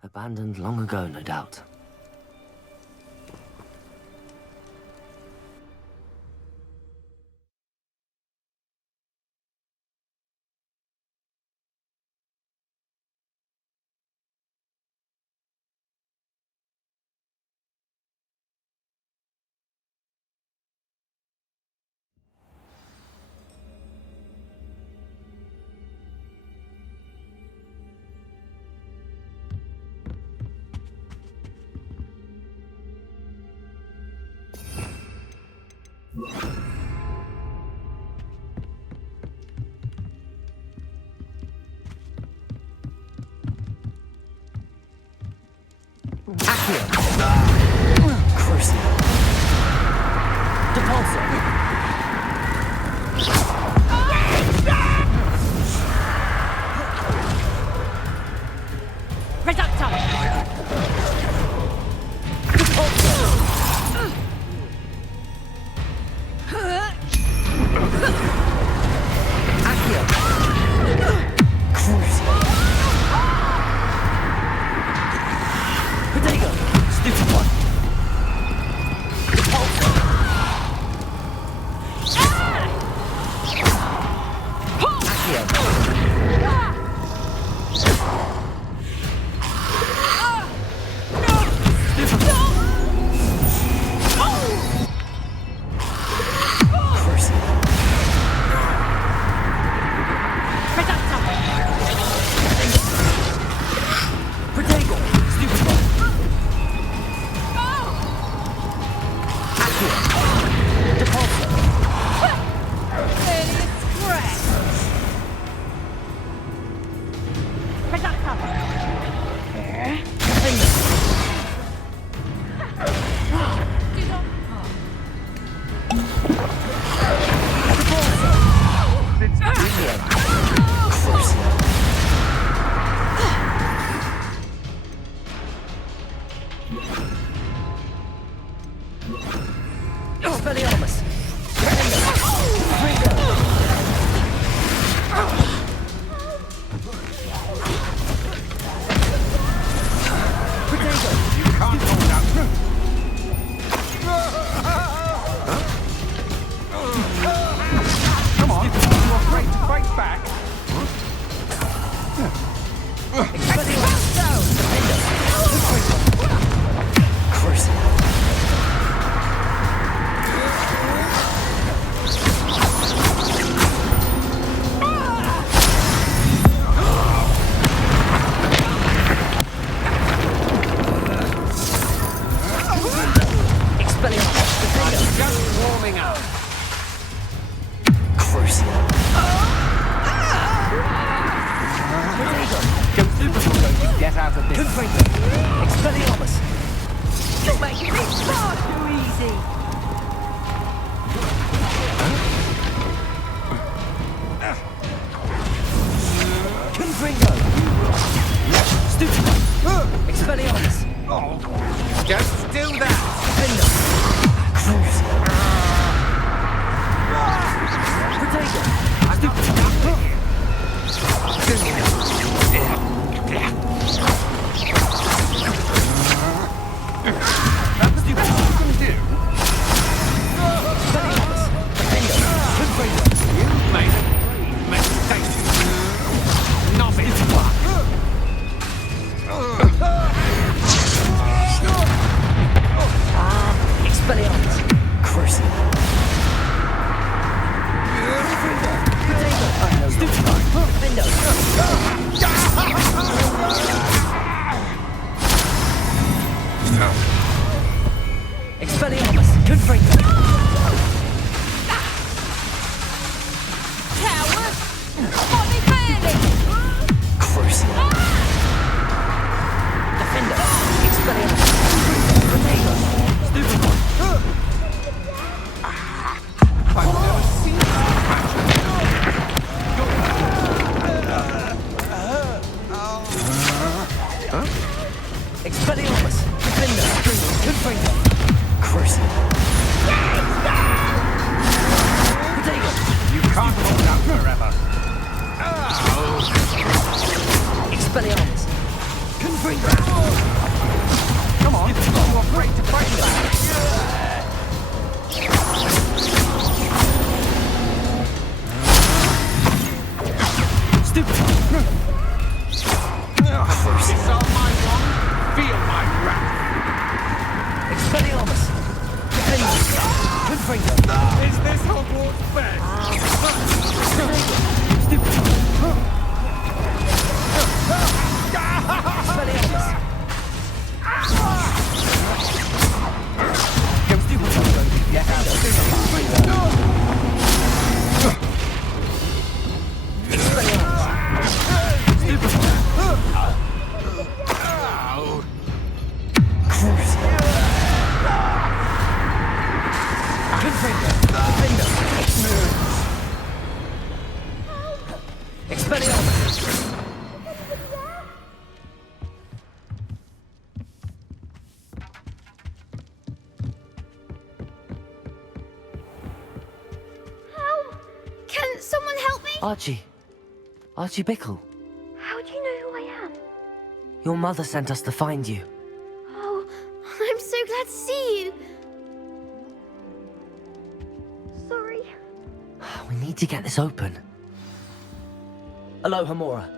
Abandoned long ago, no doubt. Is this Hogwarts best? Can someone help me? Archie. Archie Bickle. How do you know who I am? Your mother sent us to find you. Oh, I'm so glad to see you. Sorry. We need to get this open. Hello, Hamora.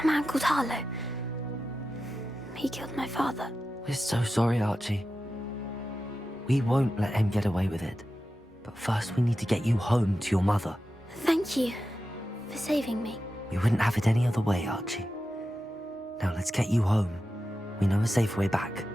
A man called Harlow. He killed my father. We're so sorry, Archie. We won't let him get away with it. But first we need to get you home to your mother. Thank you for saving me. We wouldn't have it any other way, Archie. Now let's get you home. We know a safe way back.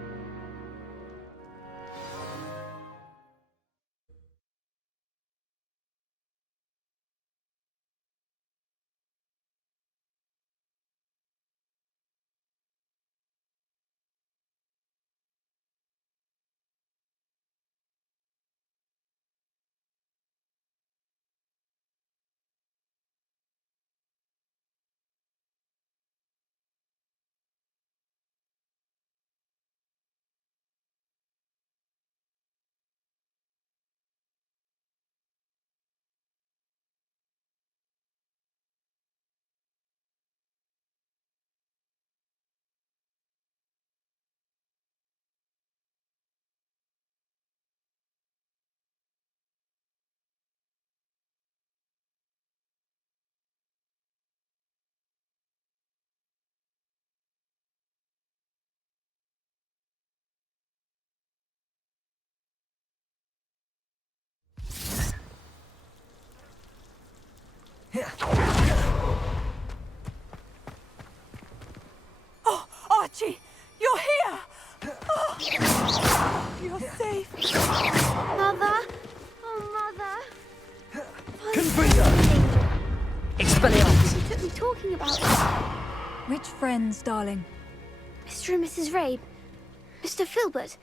Oh, Archie, you're here! Oh, you're safe. Mother? Oh, Mother. Expelliarmus! You took me talking about Which friends, darling? Mr. and Mrs. Rabe, Mr. Filbert,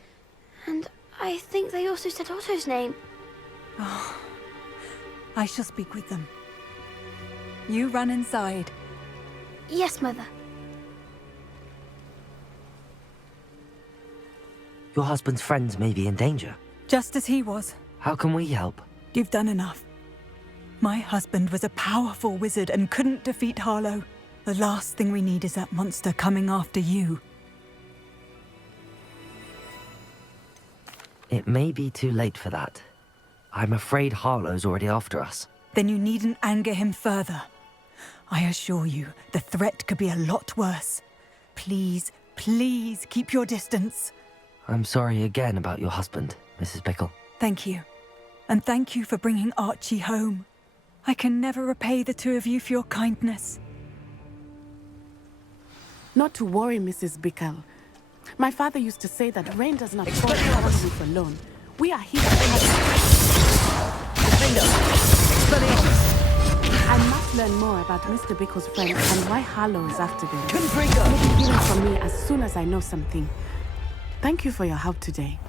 and I think they also said Otto's name. Oh, I shall speak with them. You run inside. Yes, Mother. Your husband's friends may be in danger. Just as he was. How can we help? You've done enough. My husband was a powerful wizard and couldn't defeat Harlow. The last thing we need is that monster coming after you. It may be too late for that. I'm afraid Harlow's already after us. Then you needn't anger him further. I assure you, the threat could be a lot worse. Please, please keep your distance. I'm sorry again about your husband, Mrs. Bickle. Thank you. And thank you for bringing Archie home. I can never repay the two of you for your kindness. Not to worry, Mrs. Bickle. My father used to say that rain does not fall on the roof alone. We are here. I must learn more about Mr. Bickle's friends and why Harlow is after them. You'll be hearing from me as soon as I know something. Thank you for your help today.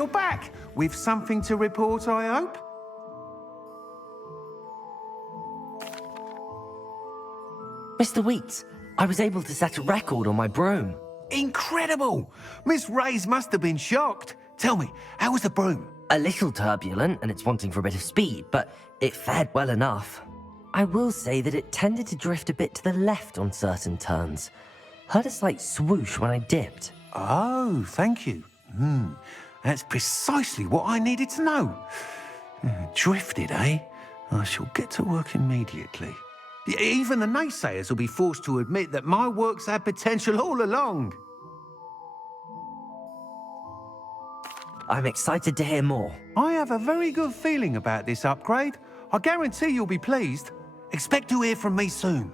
you're back. With something to report, I hope? Mr. Weeks, I was able to set a record on my broom. Incredible! Miss Reyes must have been shocked. Tell me, how was the broom? A little turbulent, and it's wanting for a bit of speed, but it fared well enough. I will say that it tended to drift a bit to the left on certain turns. Heard a slight swoosh when I dipped. Oh, thank you. That's precisely what I needed to know. Drifted, eh? I shall get to work immediately. Even the naysayers will be forced to admit that my work's had potential all along. I'm excited to hear more. I have a very good feeling about this upgrade. I guarantee you'll be pleased. Expect to hear from me soon.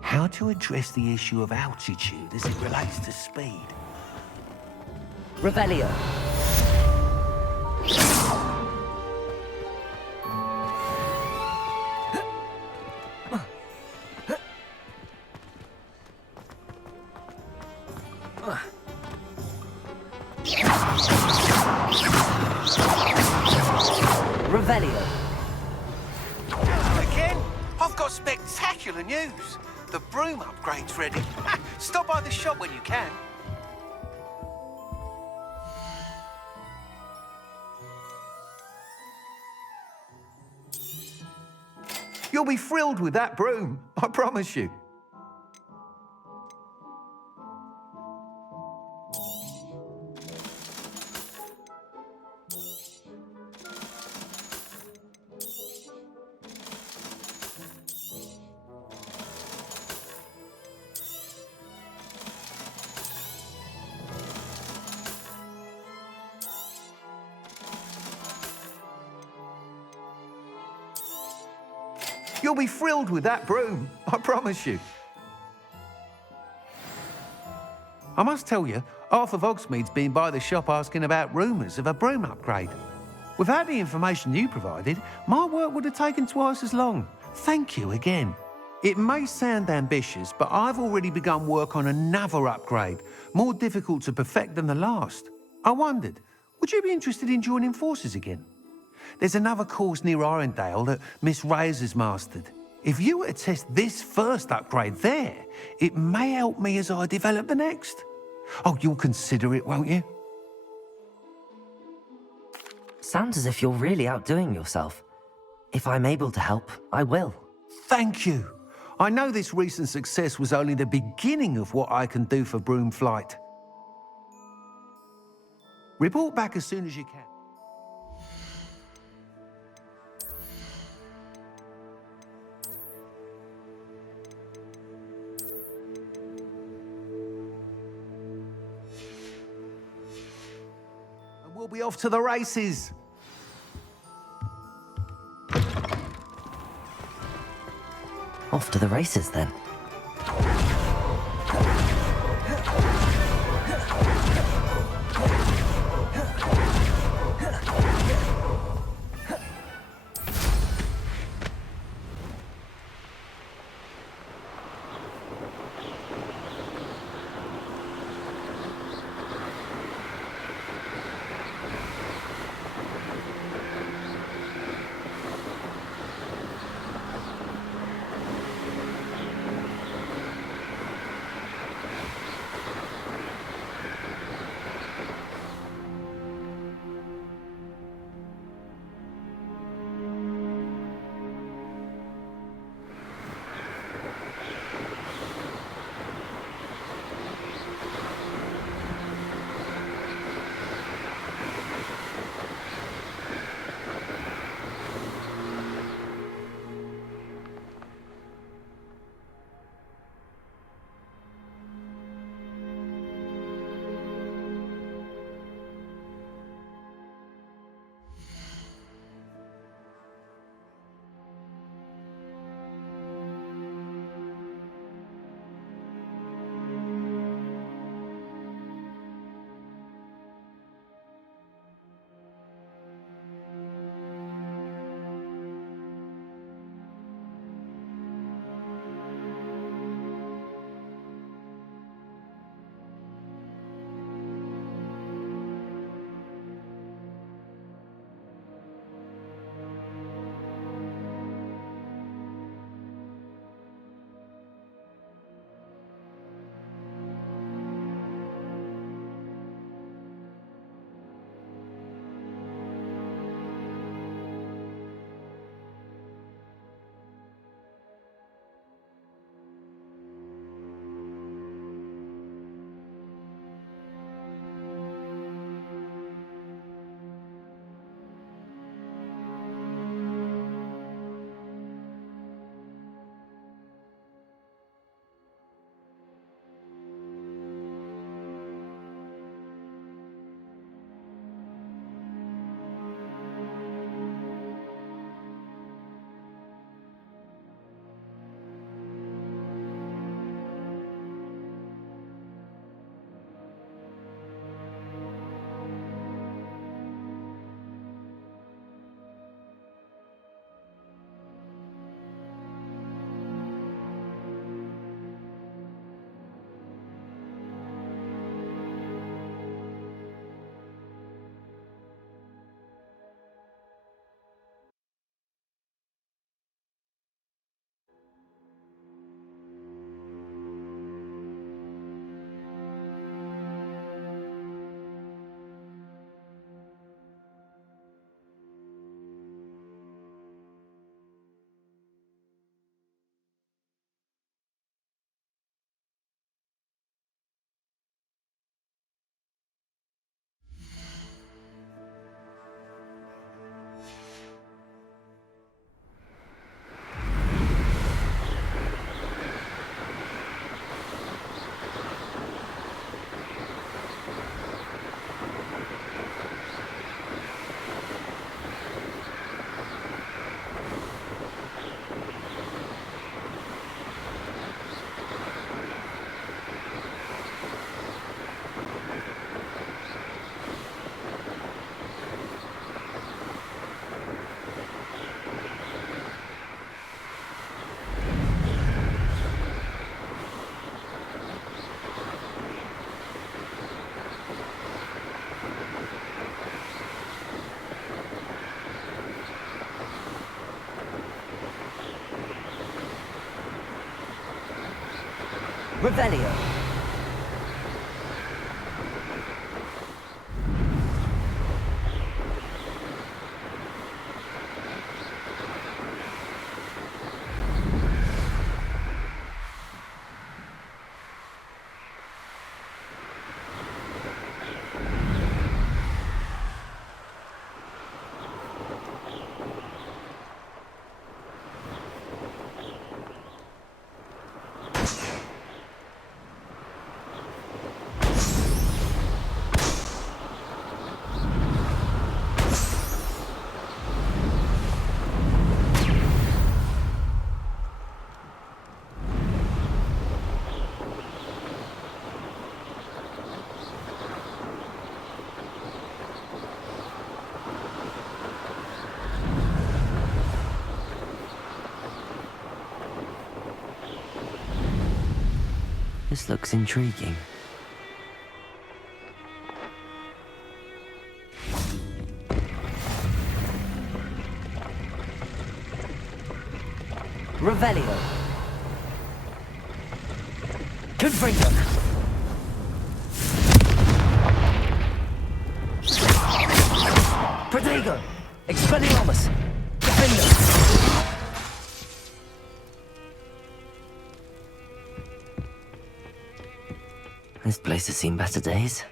How to address the issue of altitude as it relates to speed? Revelio. Revelio. Again? I've got spectacular news. The broom upgrade's ready. Stop by the shop when you can. You'll be thrilled with that broom, I promise you. You'll be thrilled with that broom, I promise you. I must tell you, half of Hogsmeade's been by the shop asking about rumours of a broom upgrade. Without the information you provided, my work would have taken twice as long. Thank you again. It may sound ambitious, but I've already begun work on another upgrade, more difficult to perfect than the last. I wondered, would you be interested in joining forces again? There's another course near Arendelle that Miss Reyes has mastered. If you were to test this first upgrade there, it may help me as I develop the next. Oh, you'll consider it, won't you? Sounds as if you're really outdoing yourself. If I'm able to help, I will. Thank you. I know this recent success was only the beginning of what I can do for broom flight. Report back as soon as you can. We'll be off to the races. Off to the races, then. Revelio. This looks intriguing. Revelio. Confringo. Protego. Expelliarmus. Defendo. This place has seen better days.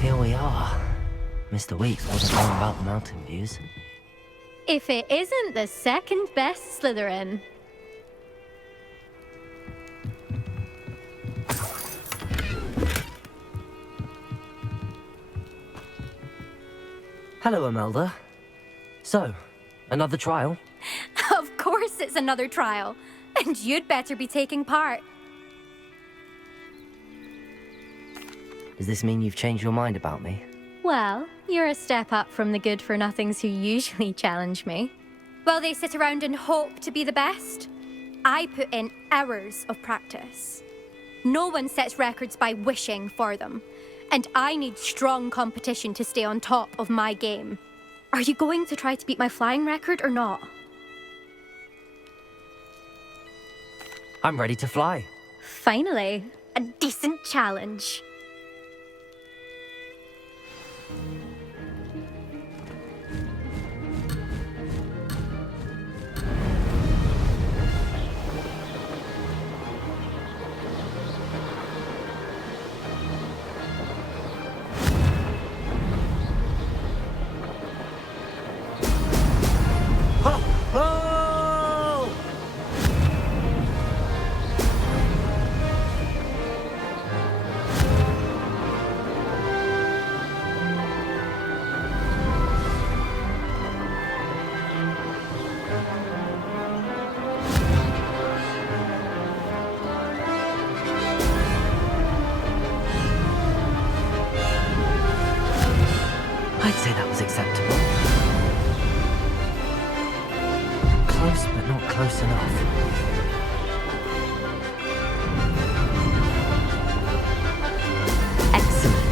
Here we are. Mr. Weeks wasn't wrong about the mountain views. If it isn't the second best Slytherin. Hello, Imelda. So, another trial? Of course it's another trial. And you'd better be taking part. Does this mean you've changed your mind about me? Well, you're a step up from the good-for-nothings who usually challenge me. While they sit around and hope to be the best, I put in hours of practice. No one sets records by wishing for them, and I need strong competition to stay on top of my game. Are you going to try to beat my flying record or not? I'm ready to fly. Finally, a decent challenge. I'd say that was acceptable. Close, but not close enough. Excellent.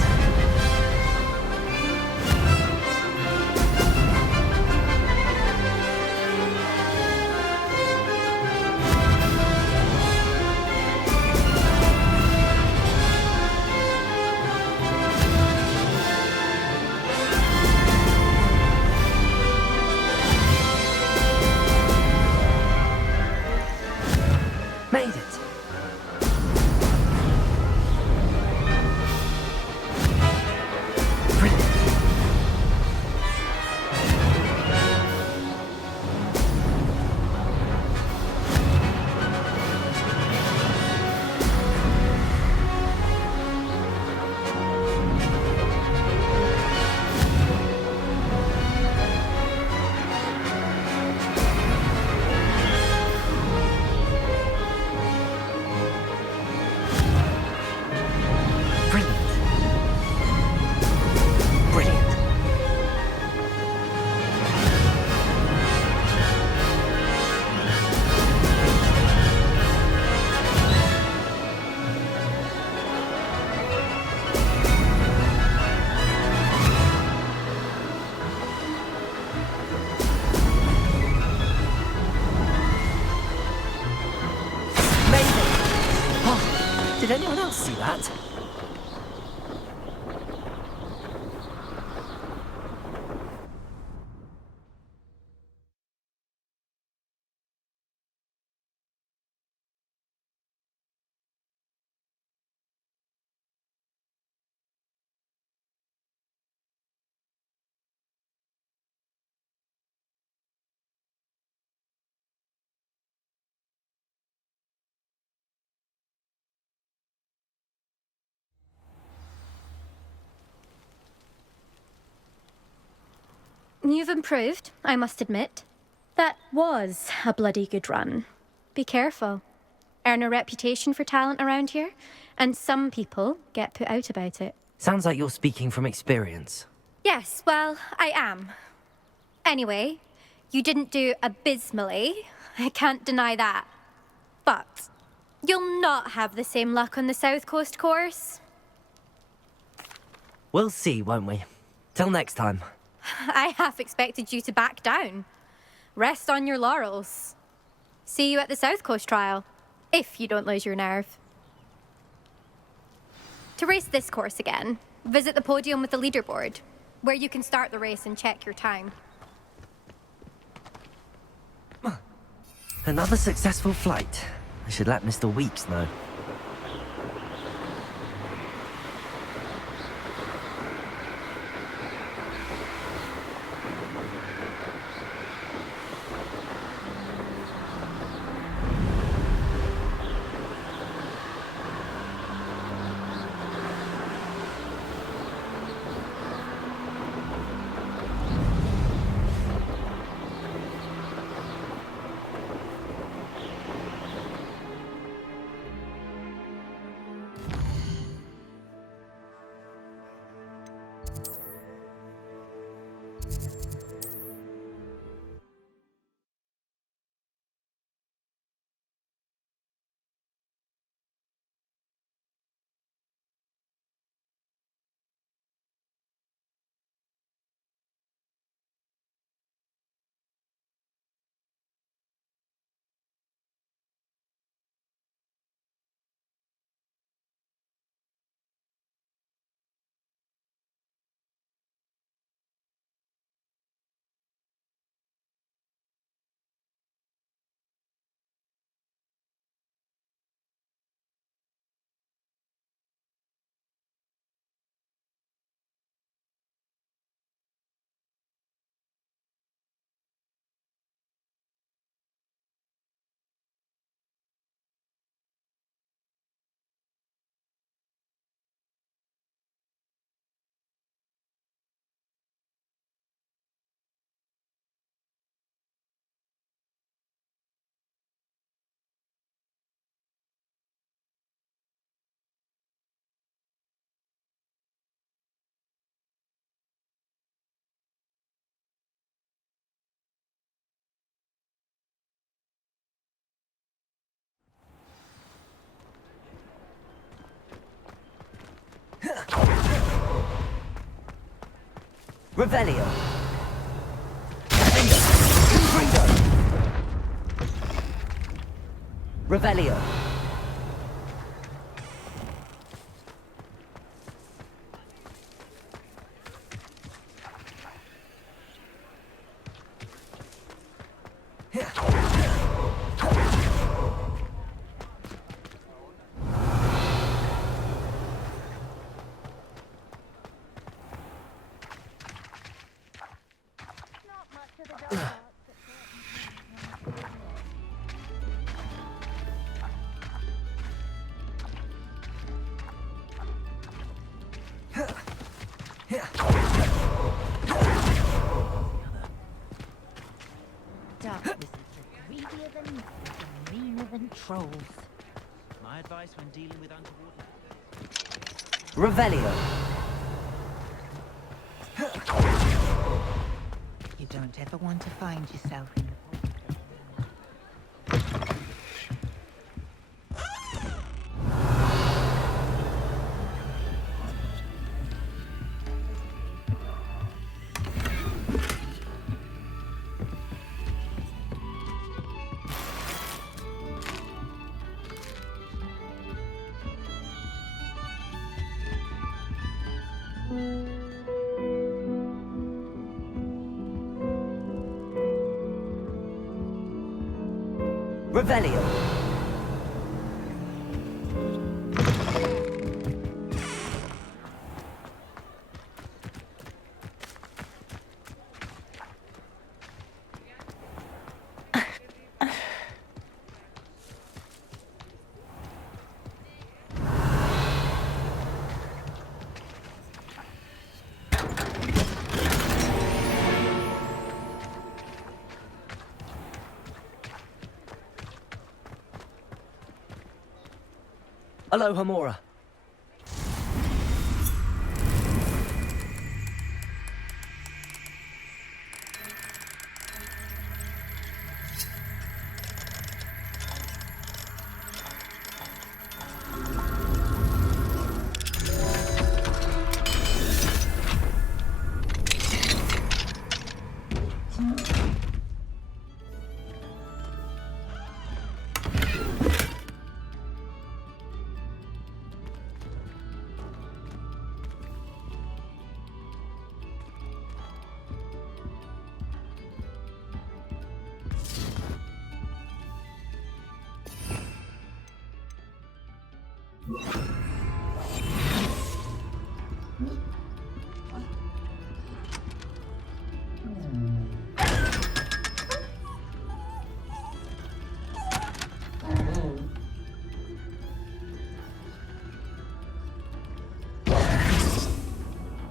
Did anyone else see that? You've improved, I must admit. That was a bloody good run. Be careful. Earn a reputation for talent around here, and some people get put out about it. Sounds like you're speaking from experience. Yes, well, I am. Anyway, you didn't do abysmally. I can't deny that. But you'll not have the same luck on the South Coast course. We'll see, won't we? Till next time. I half expected you to back down. Rest on your laurels. See you at the South Coast trial, if you don't lose your nerve. To race this course again, visit the podium with the leaderboard, where you can start the race and check your time. Another successful flight. I should let Mr. Weeks know. Revelio. Revelio. Darkness is greedier than meaner than trolls. My advice when dealing with untoward... Revelio. You don't ever want to find yourself in the... Revelio. Aloha Mora.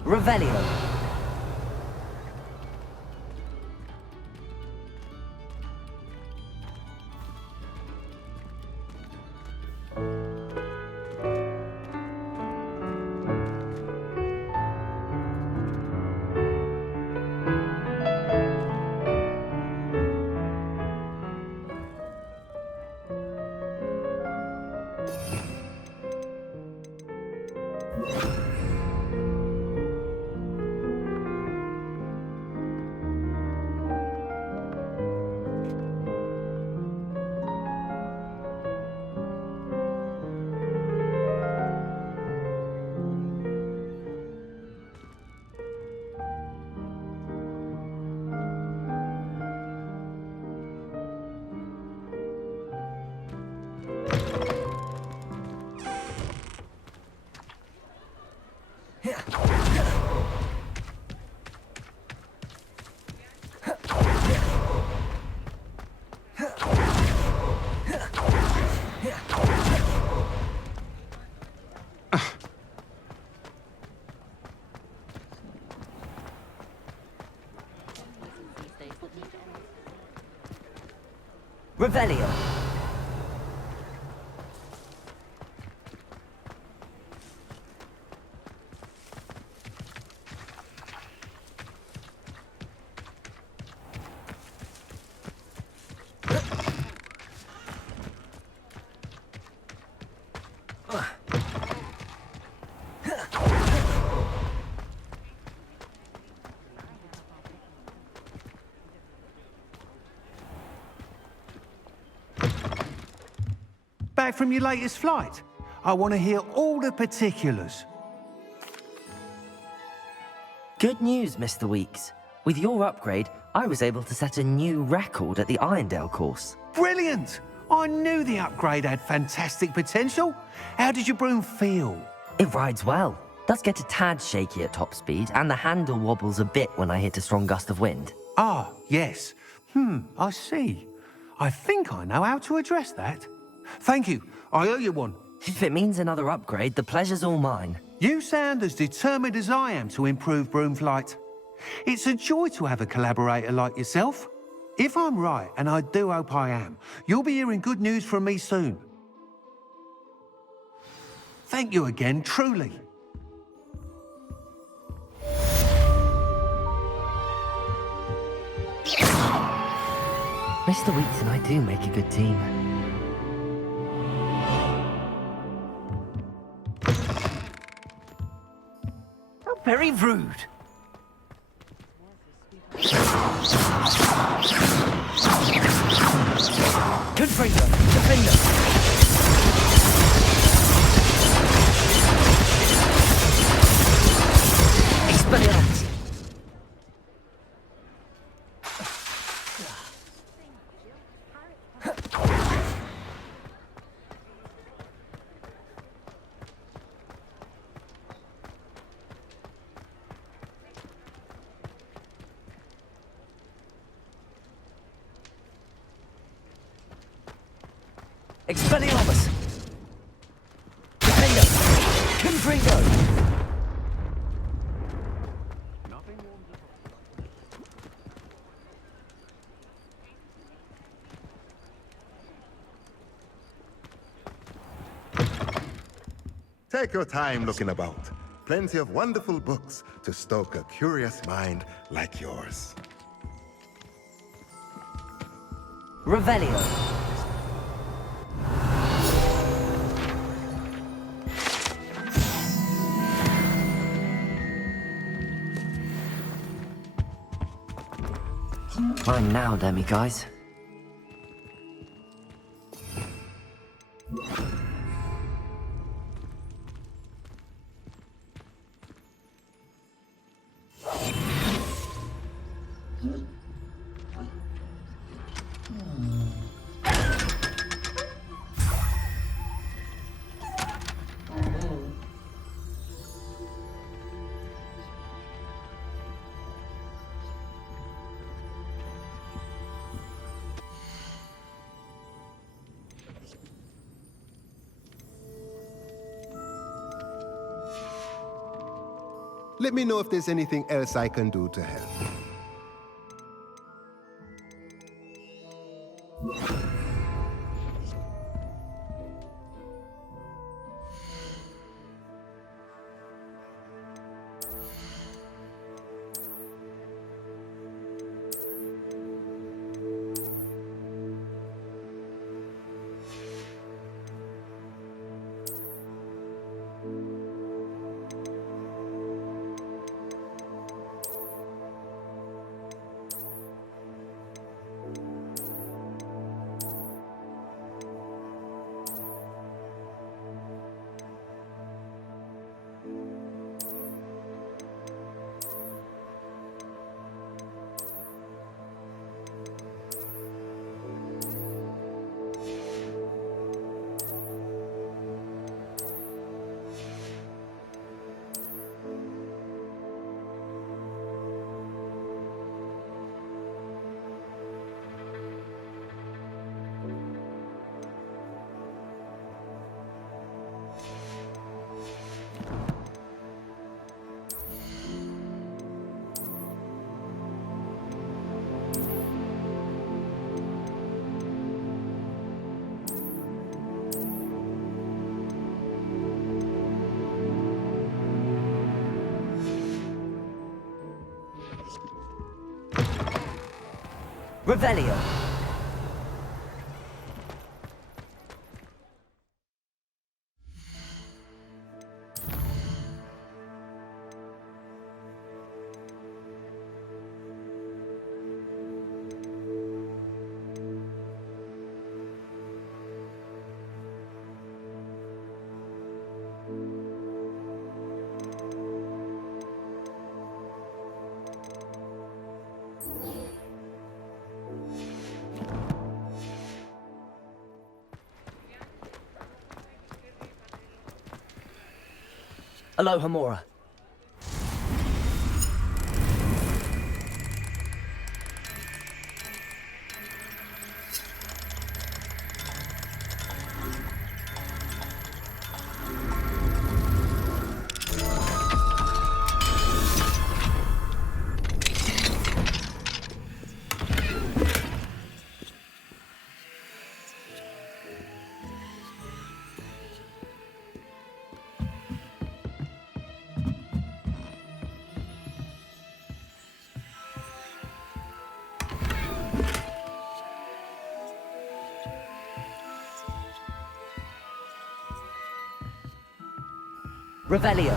Revelio. Revelio. Back from your latest flight? I want to hear all the particulars. Good news, Mr. Weeks. With your upgrade, I was able to set a new record at the Irondale course. Brilliant! I knew the upgrade had fantastic potential. How did your broom feel? It rides well. Does get a tad shaky at top speed, and the handle wobbles a bit when I hit a strong gust of wind. Ah, yes. I see. I think I know how to address that. Thank you. I owe you one. If it means another upgrade, the pleasure's all mine. You sound as determined as I am to improve broom flight. It's a joy to have a collaborator like yourself. If I'm right, and I do hope I am, you'll be hearing good news from me soon. Thank you again, truly. Mr. Weeks and I do make a good team. How very rude. Confringo! Defender! Expelliarmus! Expelliarmus! Defender! Confringo! Take your time looking about. Plenty of wonderful books to stoke a curious mind like yours. Revelio. Fine now, Demi guys. Let me know if there's anything else I can do to help. Revelio. Aloha Mora. Revelio.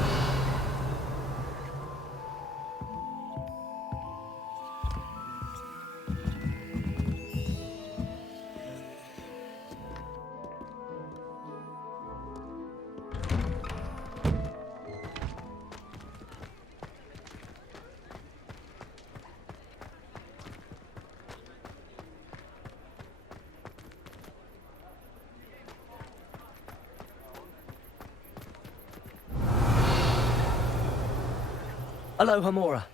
Aloha Mora.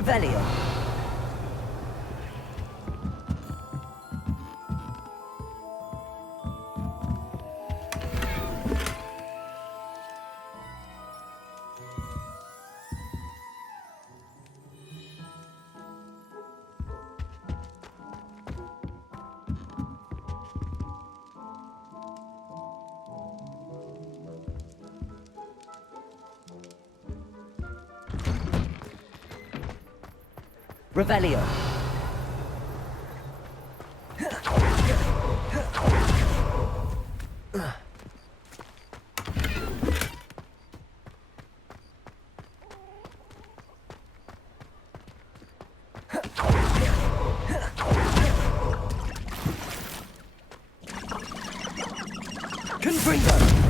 Revelio. Revelio. Confringo.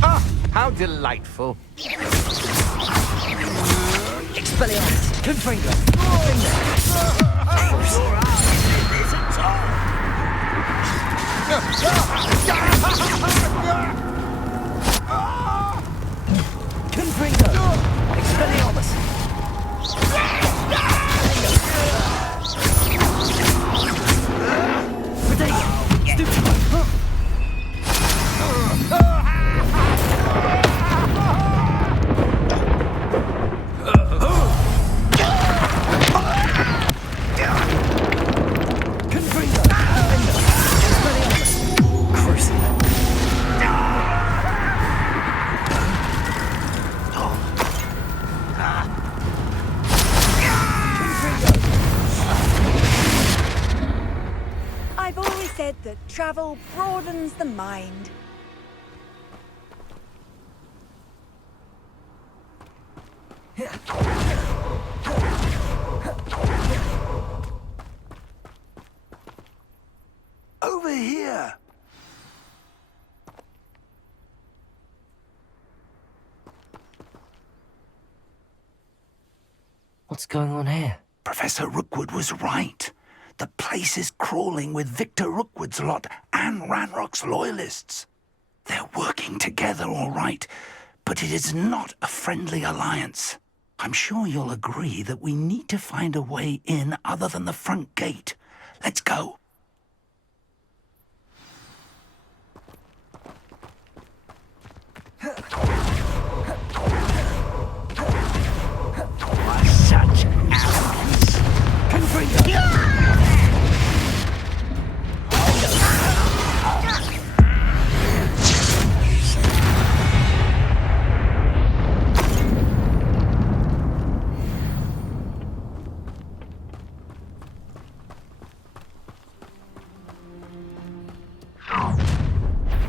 Ah, how delightful. Expelliarmus. Confringo. Confringo. Expelliarmus. Predate. Stupefy. I've always said that travel broadens the mind. Over here. What's going on here? Professor Rookwood was right. The place is crawling with Victor Rookwood's lot and Ranrock's loyalists. They're working together all right, but it is not a friendly alliance. I'm sure you'll agree that we need to find a way in other than the front gate. Let's go.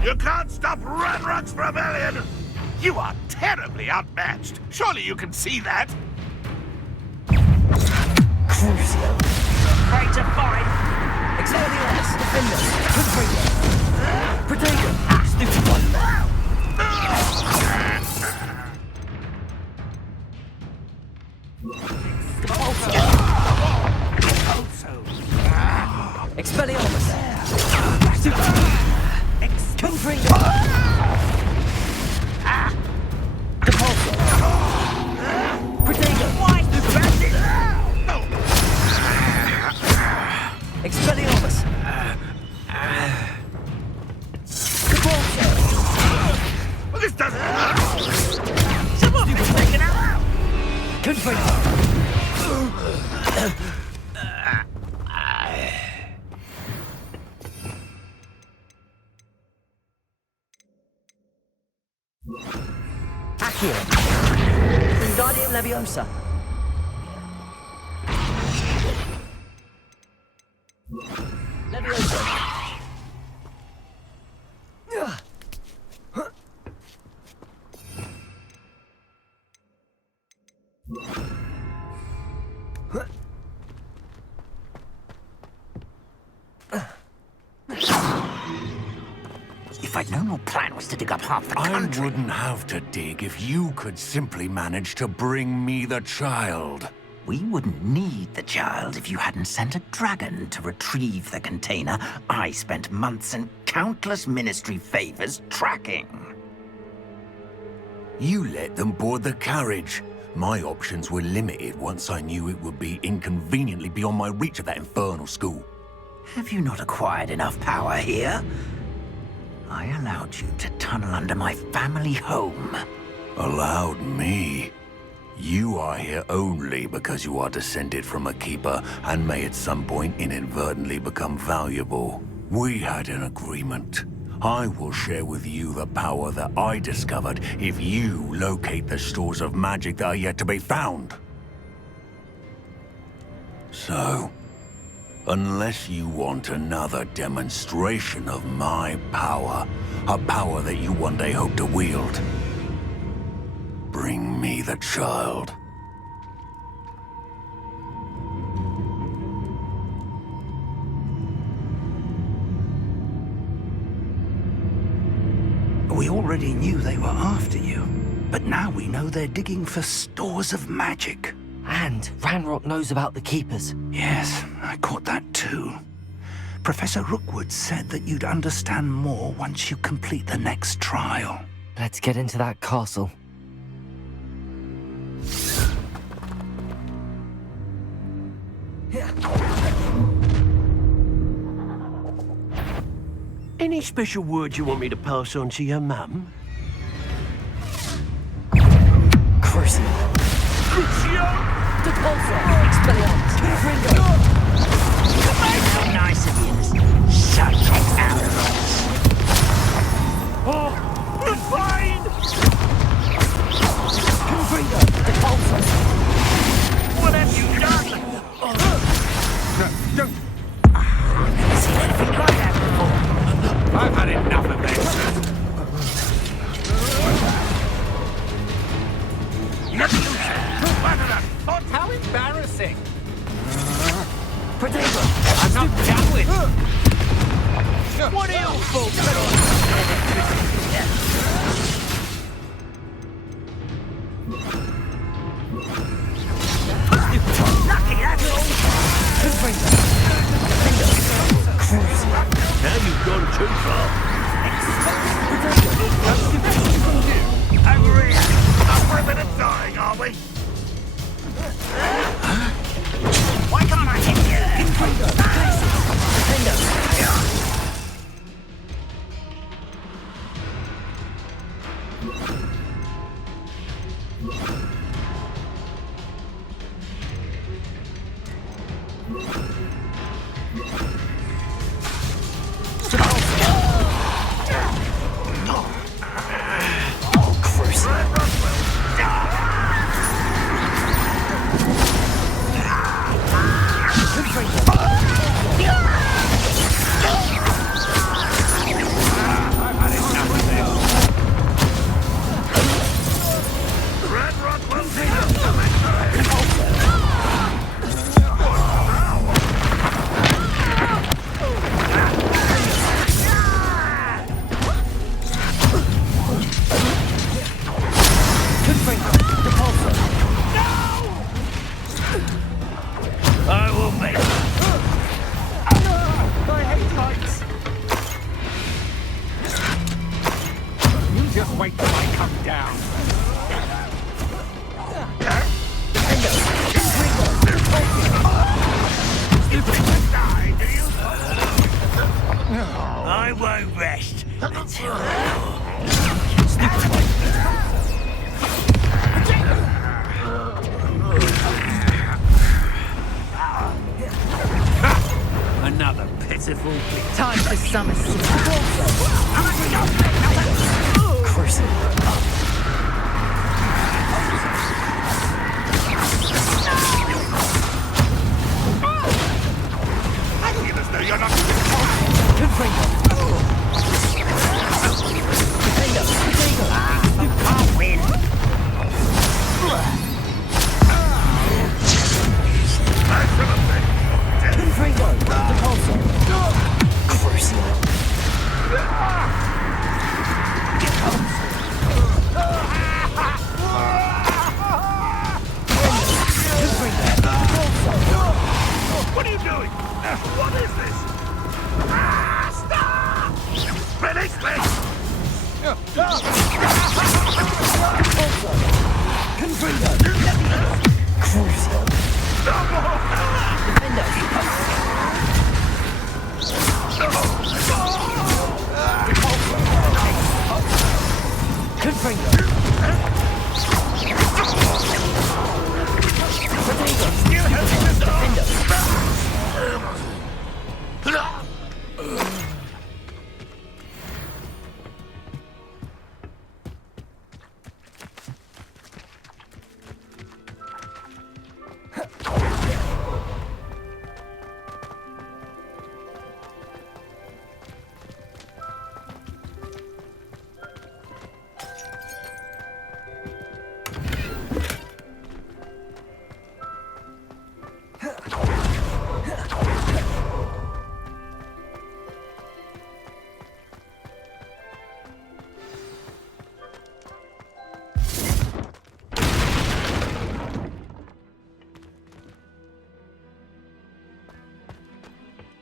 You can't stop Ranrock's rebellion! You are terribly outmatched. Surely you can see that. Crucio. Afraid to fight? Expelliarmus. Defender. Confringo. Protego. Stupid one. Expelliarmus. Stupid. Confringo. Depulso. Protego. Expelliarmus. Depulso. Well, this doesn't... Someone be taken out! Confringo. Accio. Wingardium Leviosa. Leviosa. If I'd known your plan was to dig up half the country... I wouldn't have to dig if you could simply manage to bring me the child. We wouldn't need the child if you hadn't sent a dragon to retrieve the container I spent months and countless ministry favors tracking. You let them board the carriage. My options were limited once I knew it would be inconveniently beyond my reach of that infernal school. Have you not acquired enough power here? I allowed you to tunnel under my family home. Allowed me? You are here only because you are descended from a keeper and may at some point inadvertently become valuable. We had an agreement. I will share with you the power that I discovered if you locate the stores of magic that are yet to be found. So, unless you want another demonstration of my power, a power that you one day hope to wield, bring me the child. We already knew they were after you, but now we know they're digging for stores of magic. And Ranrock knows about the Keepers. Yes, I caught that too. Professor Rookwood said that you'd understand more once you complete the next trial. Let's get into that castle. Any special words you want me to pass on to your mum? Crucio. Crucio! Depulso! Expelliarmus! Confringo! How nice of you to shut it out of us. Oh! Refine! Confringo! Depulso! What have you done? Don't... Never seen anything like that before. I've had enough of this. How embarrassing! Protego! I'm not done with it. What are you folks? Lucky that's all. Now you've gone too far. Over here. Up for a bit of dying, are we? Why can't I hit you? Just wait till I come down. I won't rest until another pitiful bit. Time for summer season. You're not... You can't win. What are you doing? What is this? Stop! Release me!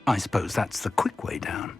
I suppose that's the quick way down.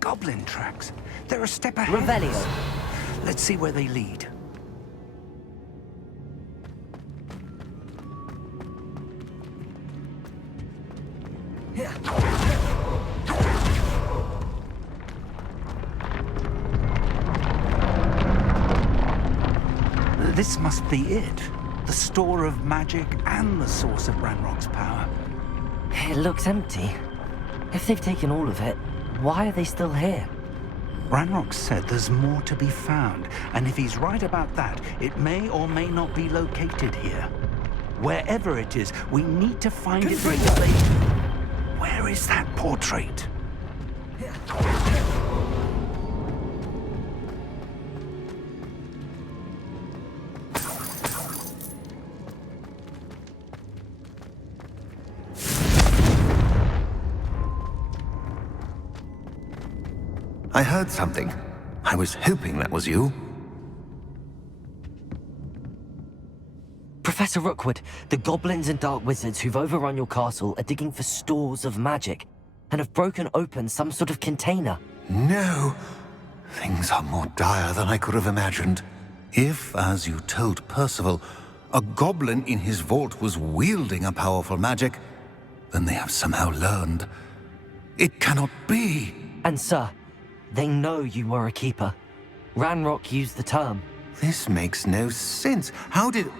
Goblin tracks. They're a step ahead. Revelio. Let's see where they lead. This must be it. The store of magic and the source of Ranrock's power. It looks empty. If they've taken all of it, why are they still here? Ranrock said there's more to be found, and if he's right about that, it may or may not be located here. Wherever it is, we need to find it. Where is that portrait? I heard something. I was hoping that was you. Professor Rookwood, the goblins and dark wizards who've overrun your castle are digging for stores of magic and have broken open some sort of container. No. Things are more dire than I could have imagined. If, as you told Percival, a goblin in his vault was wielding a powerful magic, then they have somehow learned. It cannot be. And sir, they know you were a keeper. Ranrock used the term. This makes no sense. How did...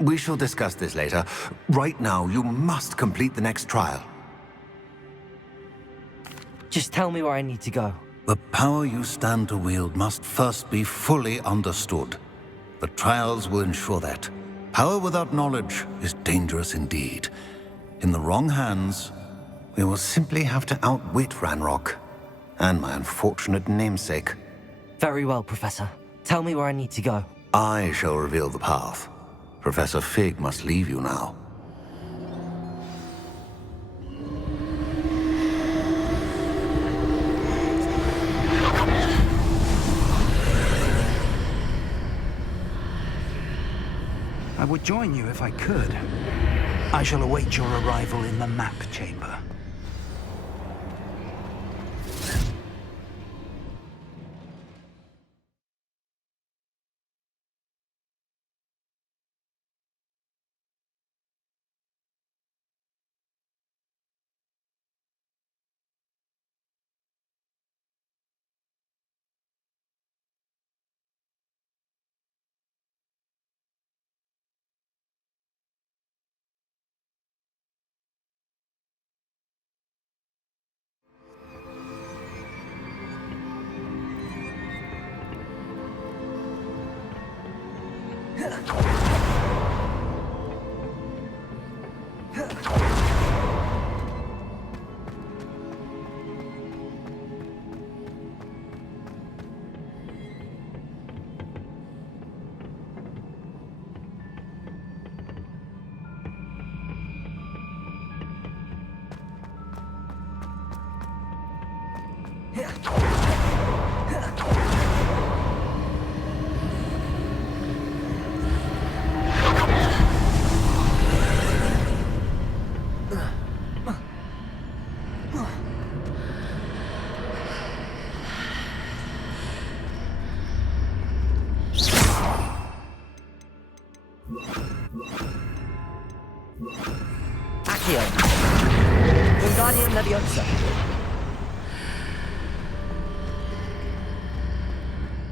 We shall discuss this later. Right now, you must complete the next trial. Just tell me where I need to go. The power you stand to wield must first be fully understood. The trials will ensure that. Power without knowledge is dangerous indeed. In the wrong hands, we will simply have to outwit Ranrock and my unfortunate namesake. Very well, Professor. Tell me where I need to go. I shall reveal the path. Professor Fig must leave you now. I would join you if I could. I shall await your arrival in the map chamber.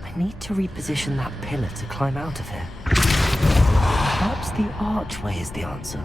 I need to reposition that pillar to climb out of here. Perhaps the archway is the answer.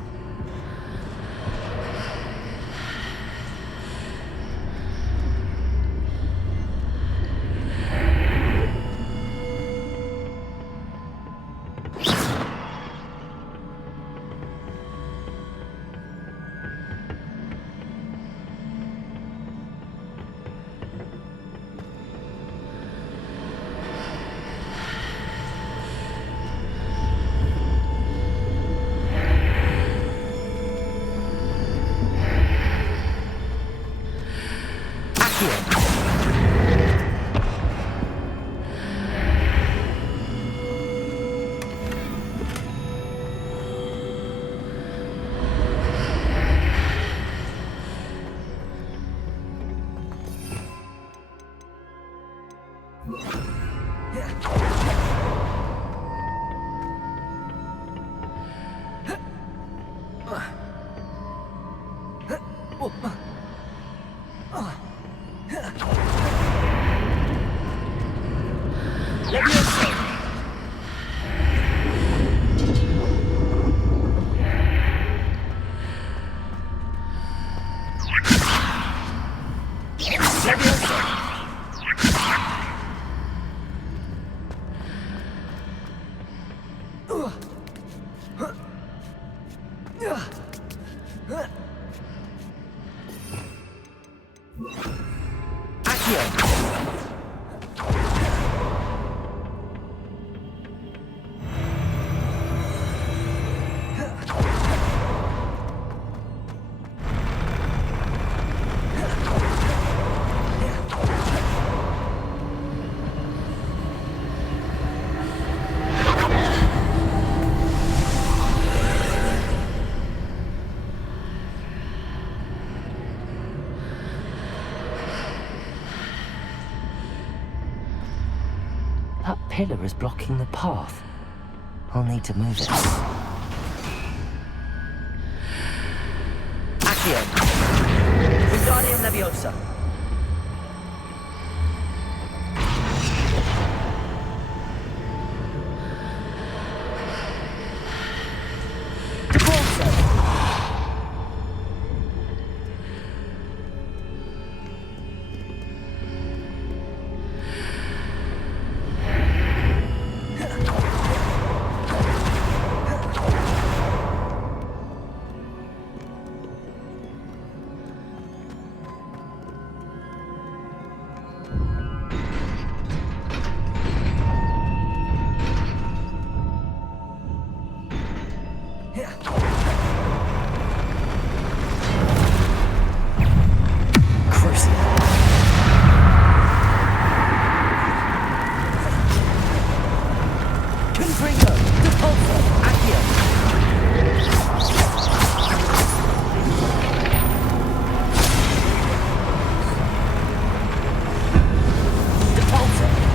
That pillar is blocking the path. I'll need to move it. Accio! Wingardium Leviosa! Confringo! Depulso! Accio! Depulso!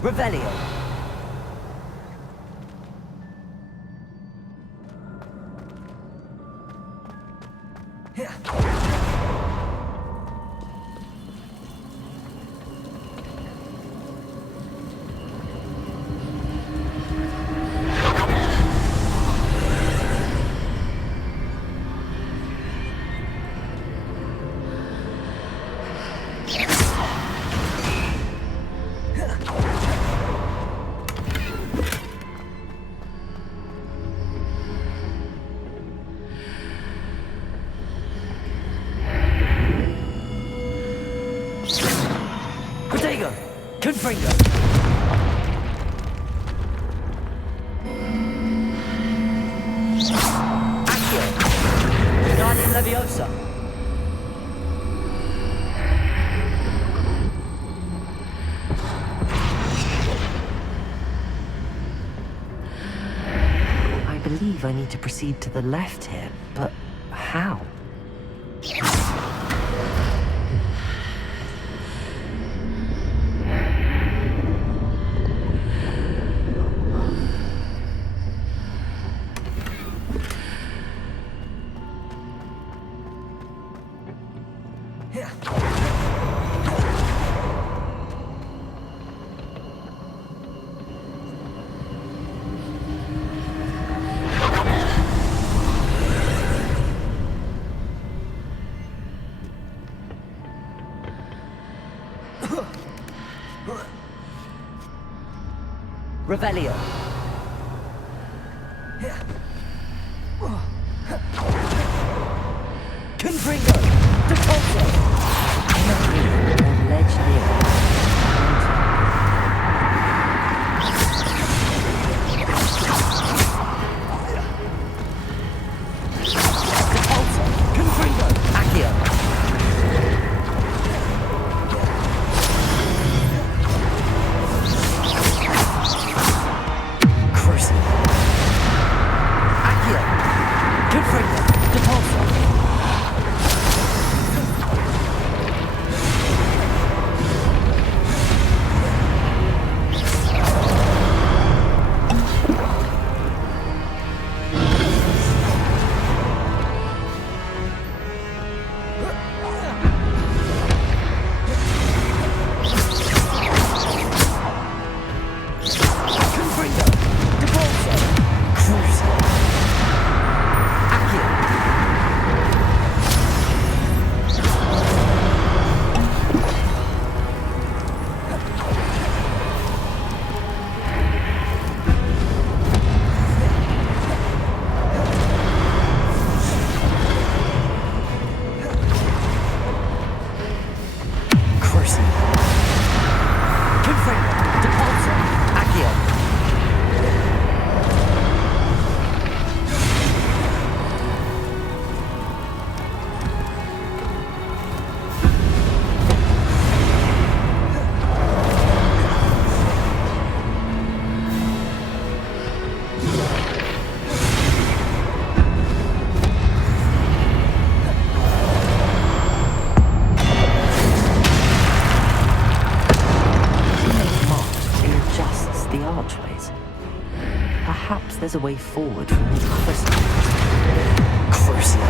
Revelio. Confringo! Accio! Guardian Leviosa! I believe I need to proceed to the left here, but how? Revelio. Confringo! Depulso! Ledge near. Depulso! Confringo! Accio! past the archways. Perhaps there's a way forward from the other side. Crucial.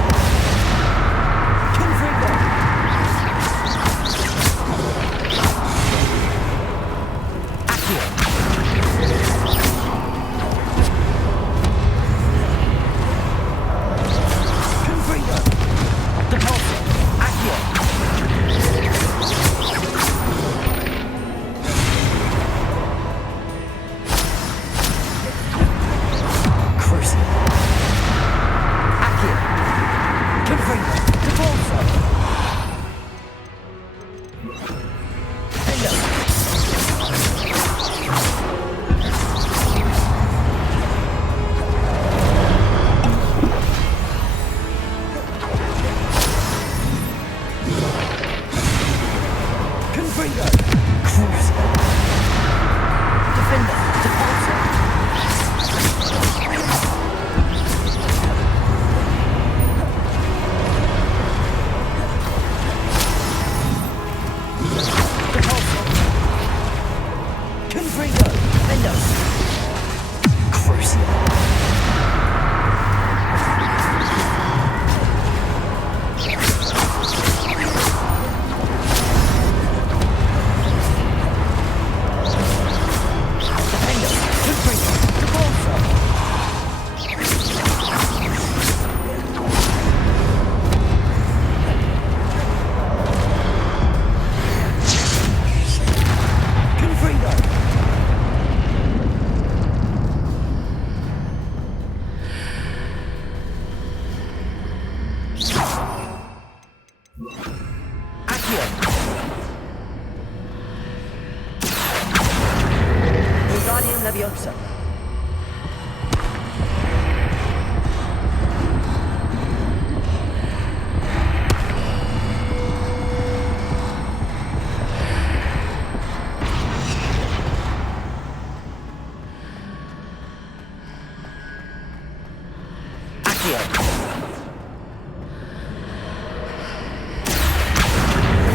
Leviosa.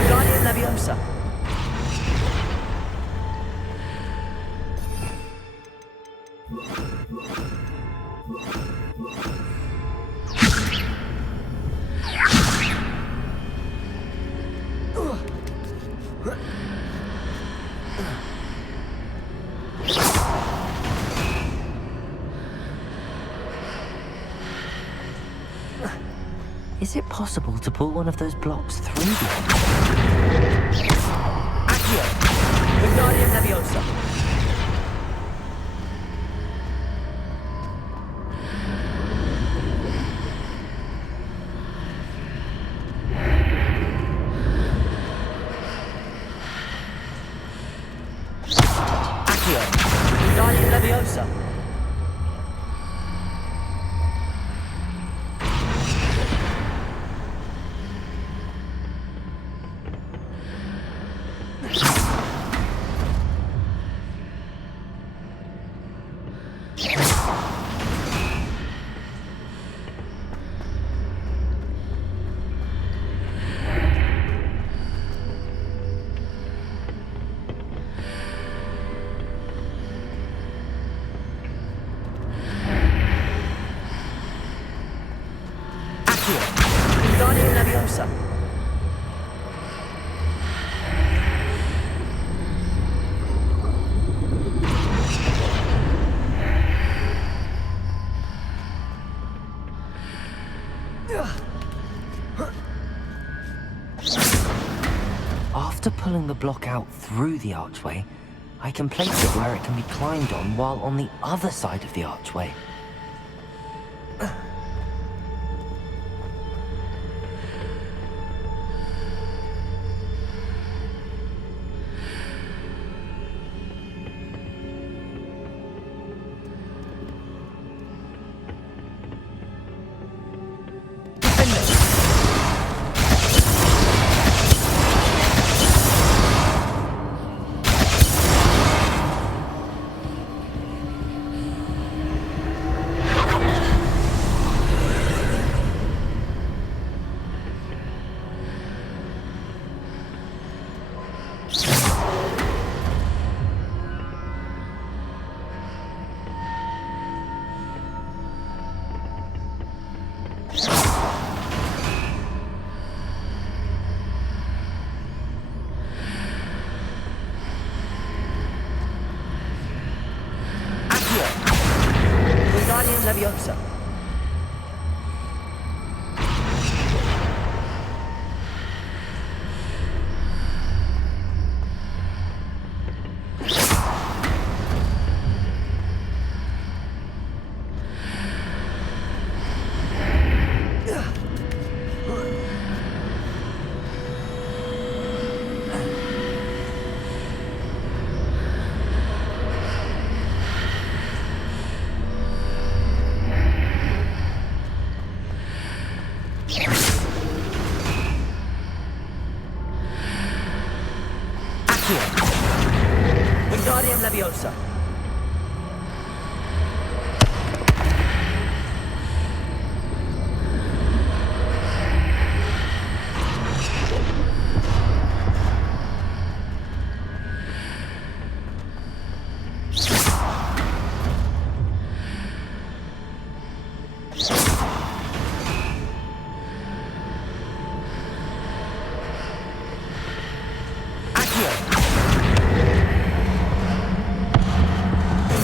Guardian Leviosa. Is it possible to pull one of those blocks through the Accio. Guardian Leviosa. Accio. Guardian Leviosa. Guardian Leviosa. After pulling the block out through the archway, I can place it where it can be climbed on while on the other side of the archway. Wingardium Leviosa. Wingardium Leviosa.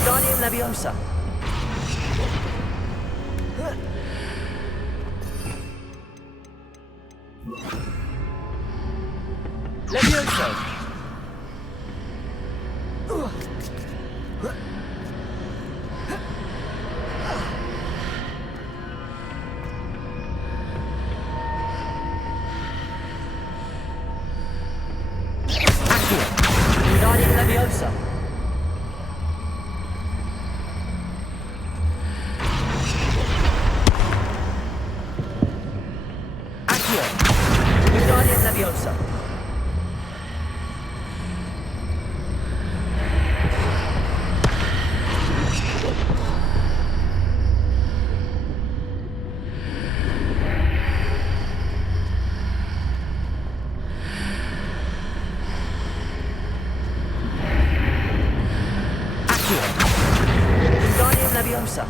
Wingardium Leviosa. Leviosa. Wingardium Leviosa. Wingardium Leviosa. Wingardium Leviosa.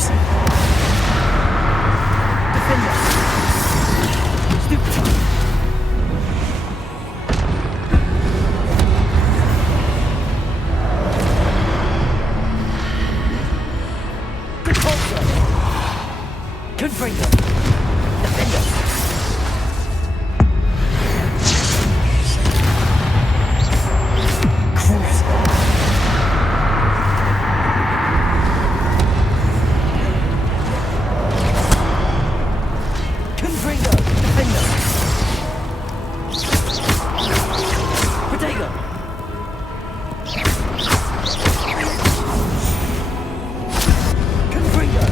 Cruise. Defender. Stupid. Repulsor. Confringo. Defender. Cruise. Confringo. Defender. Protego. Confringo.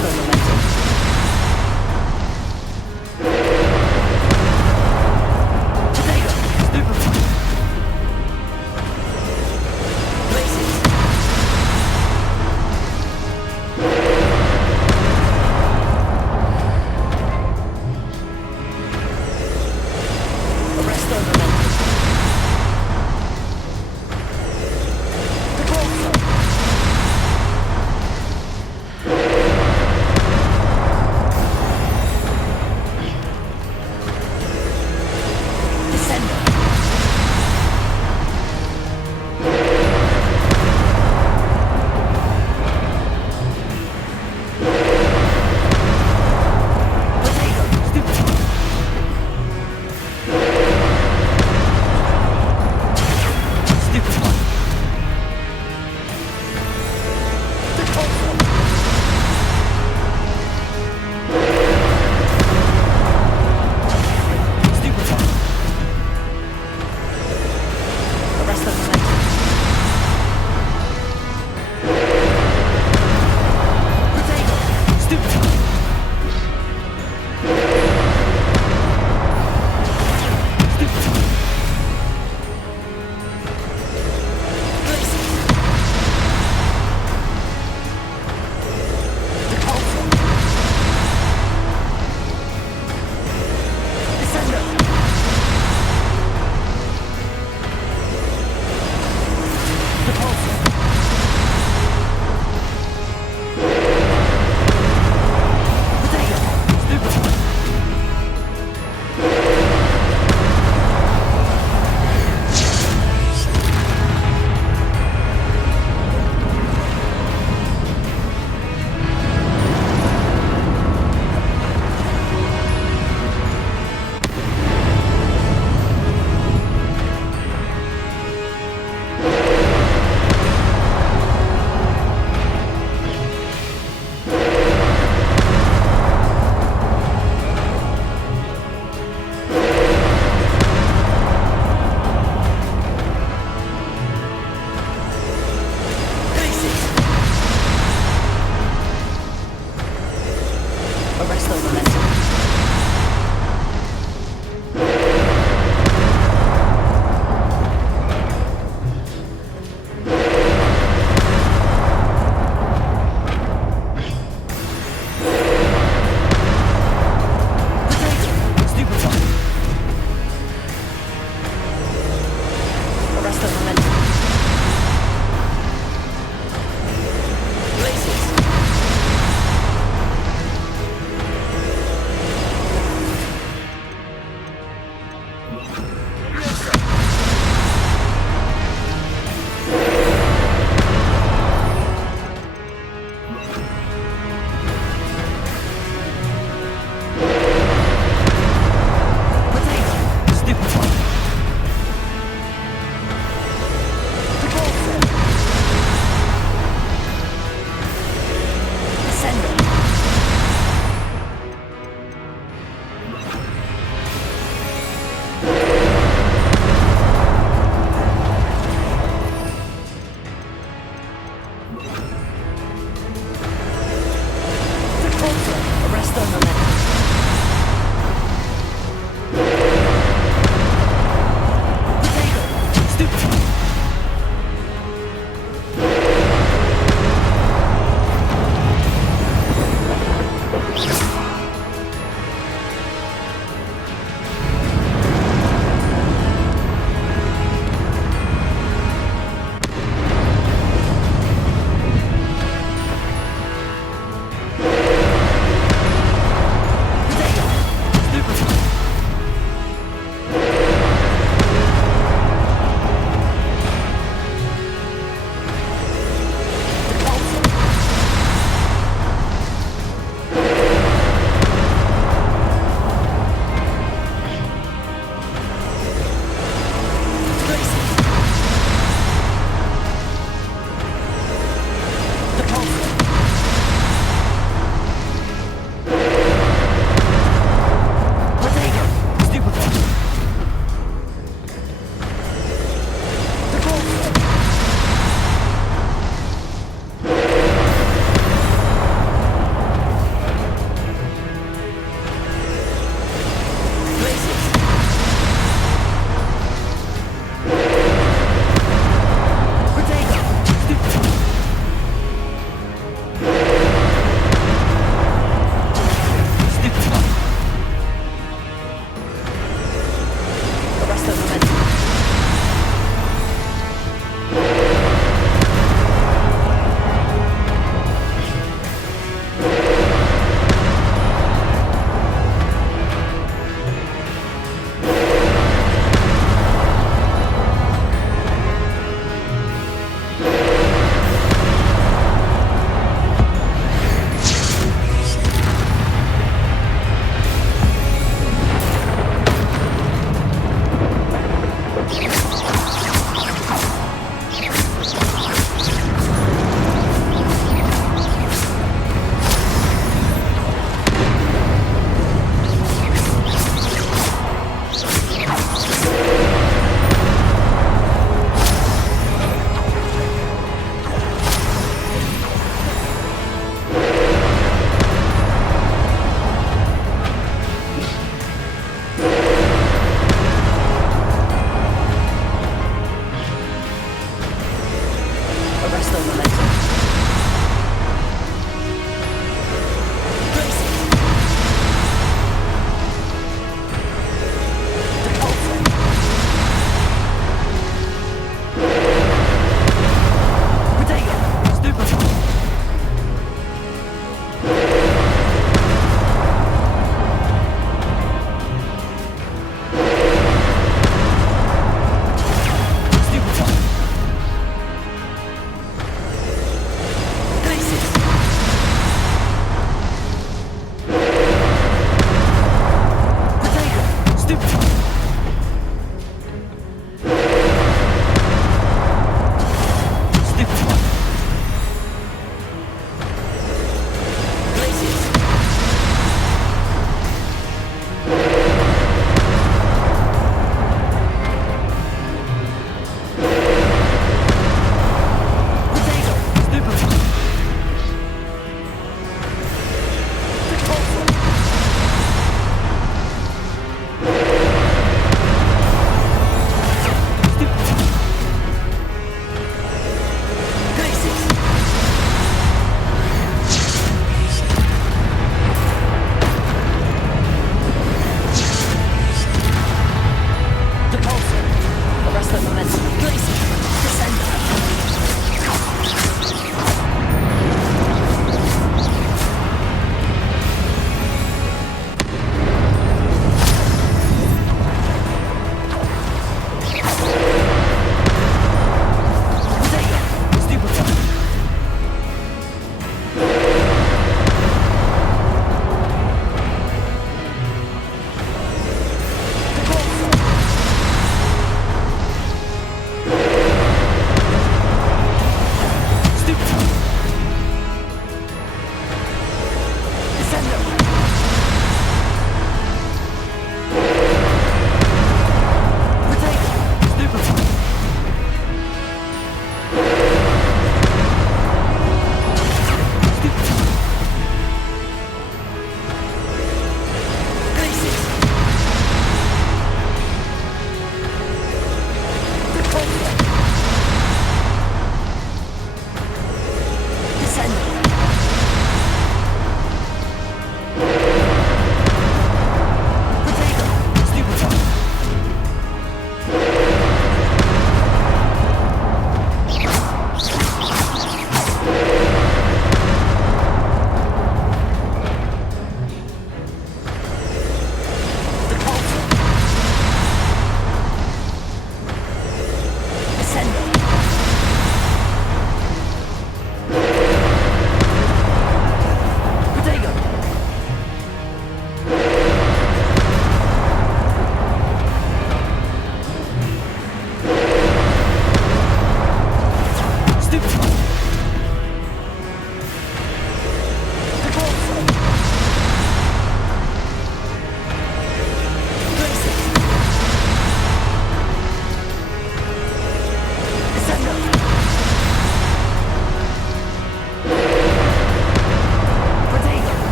Arresto momentum. Potato. Stupefy. Places. Arresto momentum. Degrosser.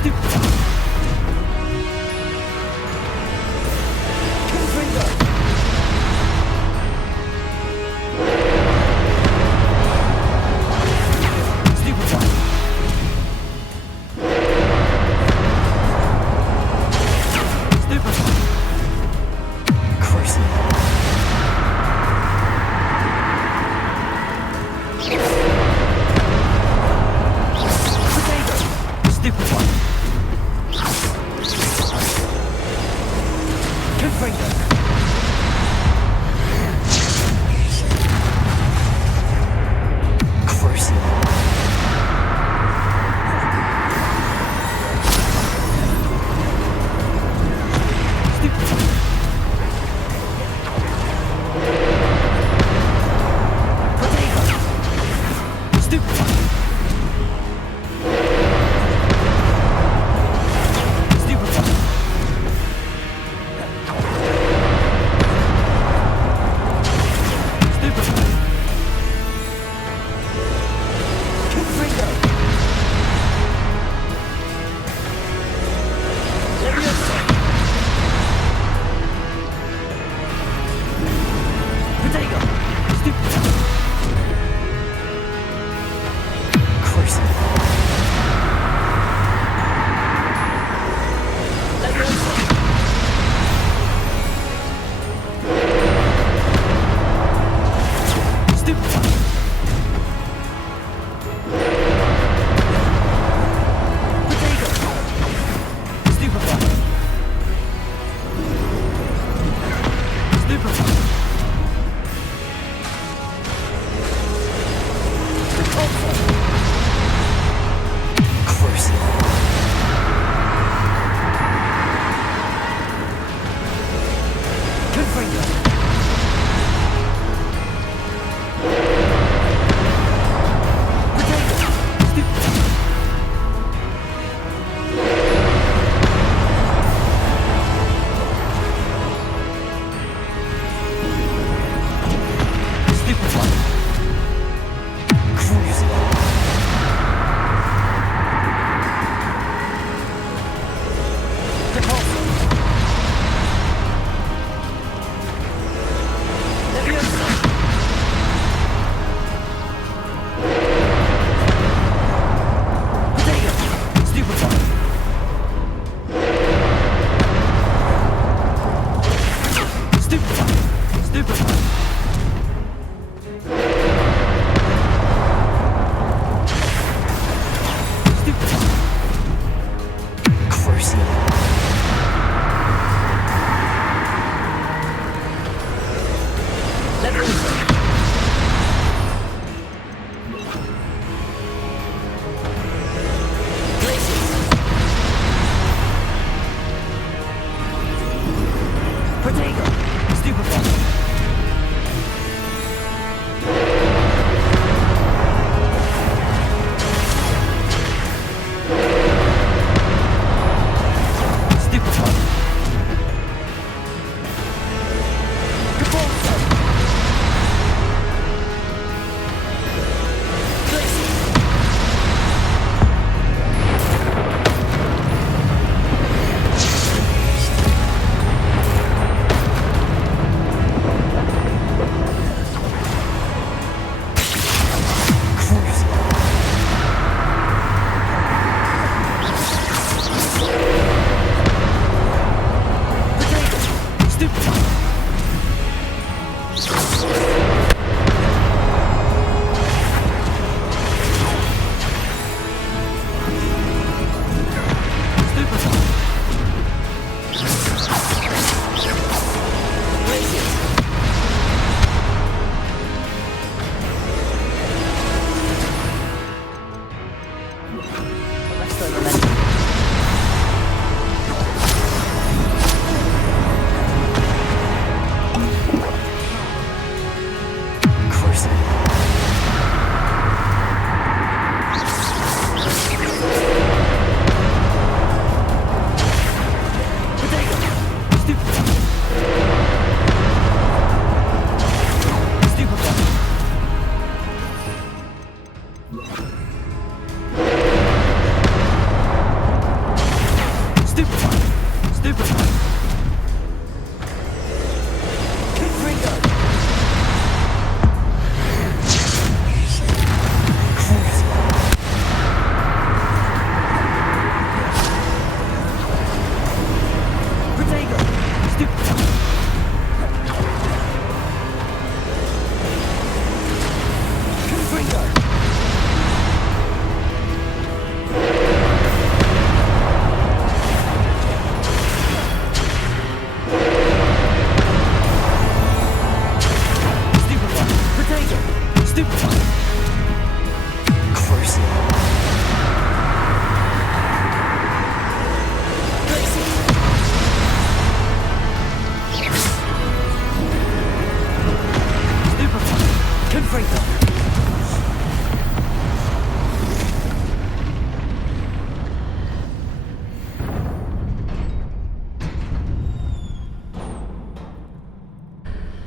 Stupid one.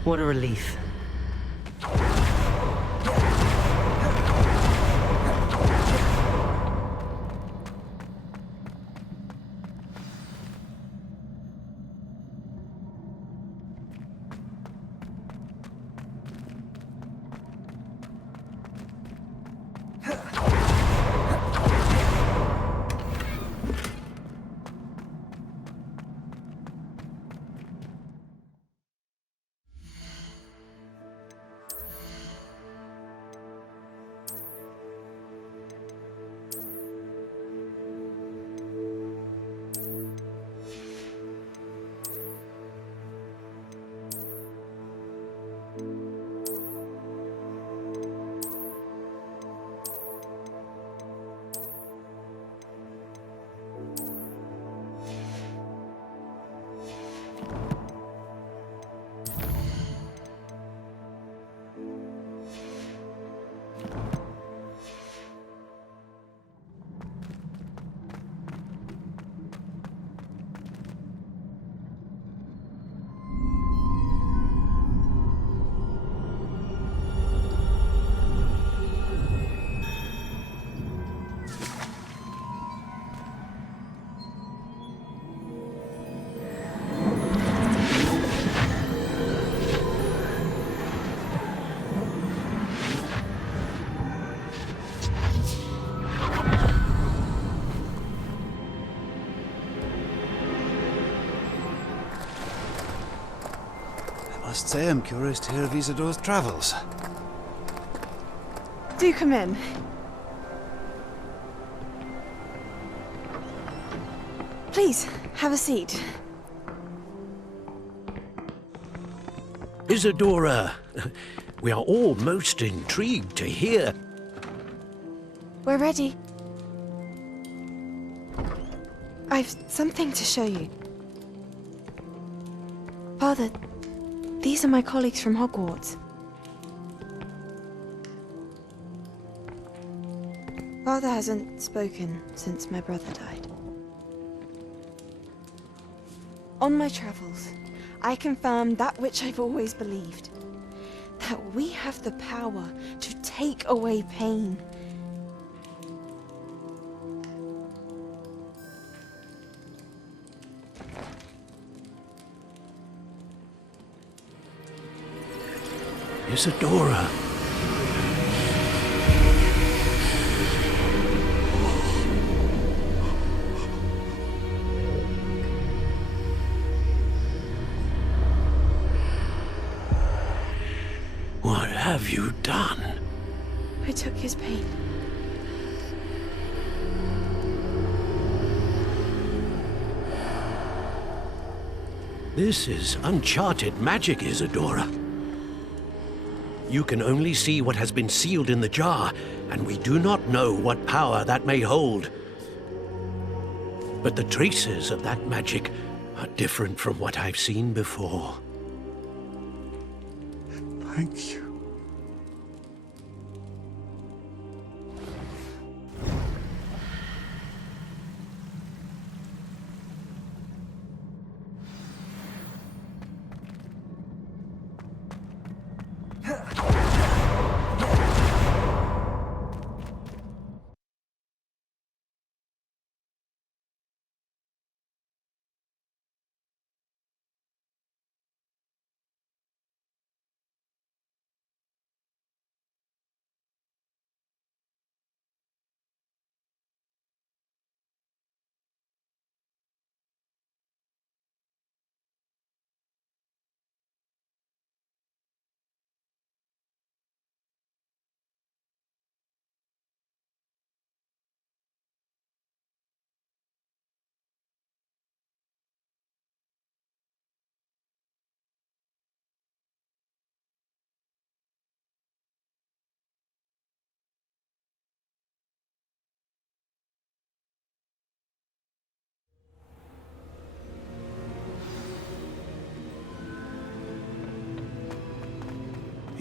What a relief. I must say I'm curious to hear of Isadore's travels. Do come in. Please, have a seat. Isadora, we are all most intrigued to hear. We're ready. I've something to show you. Father, these are my colleagues from Hogwarts. Father hasn't spoken since my brother died. On my travels, I confirmed that which I've always believed. That we have the power to take away pain. Isadora. What have you done? I took his pain. This is uncharted magic, Isadora. You can only see what has been sealed in the jar, and we do not know what power that may hold. But the traces of that magic are different from what I've seen before. Thank you.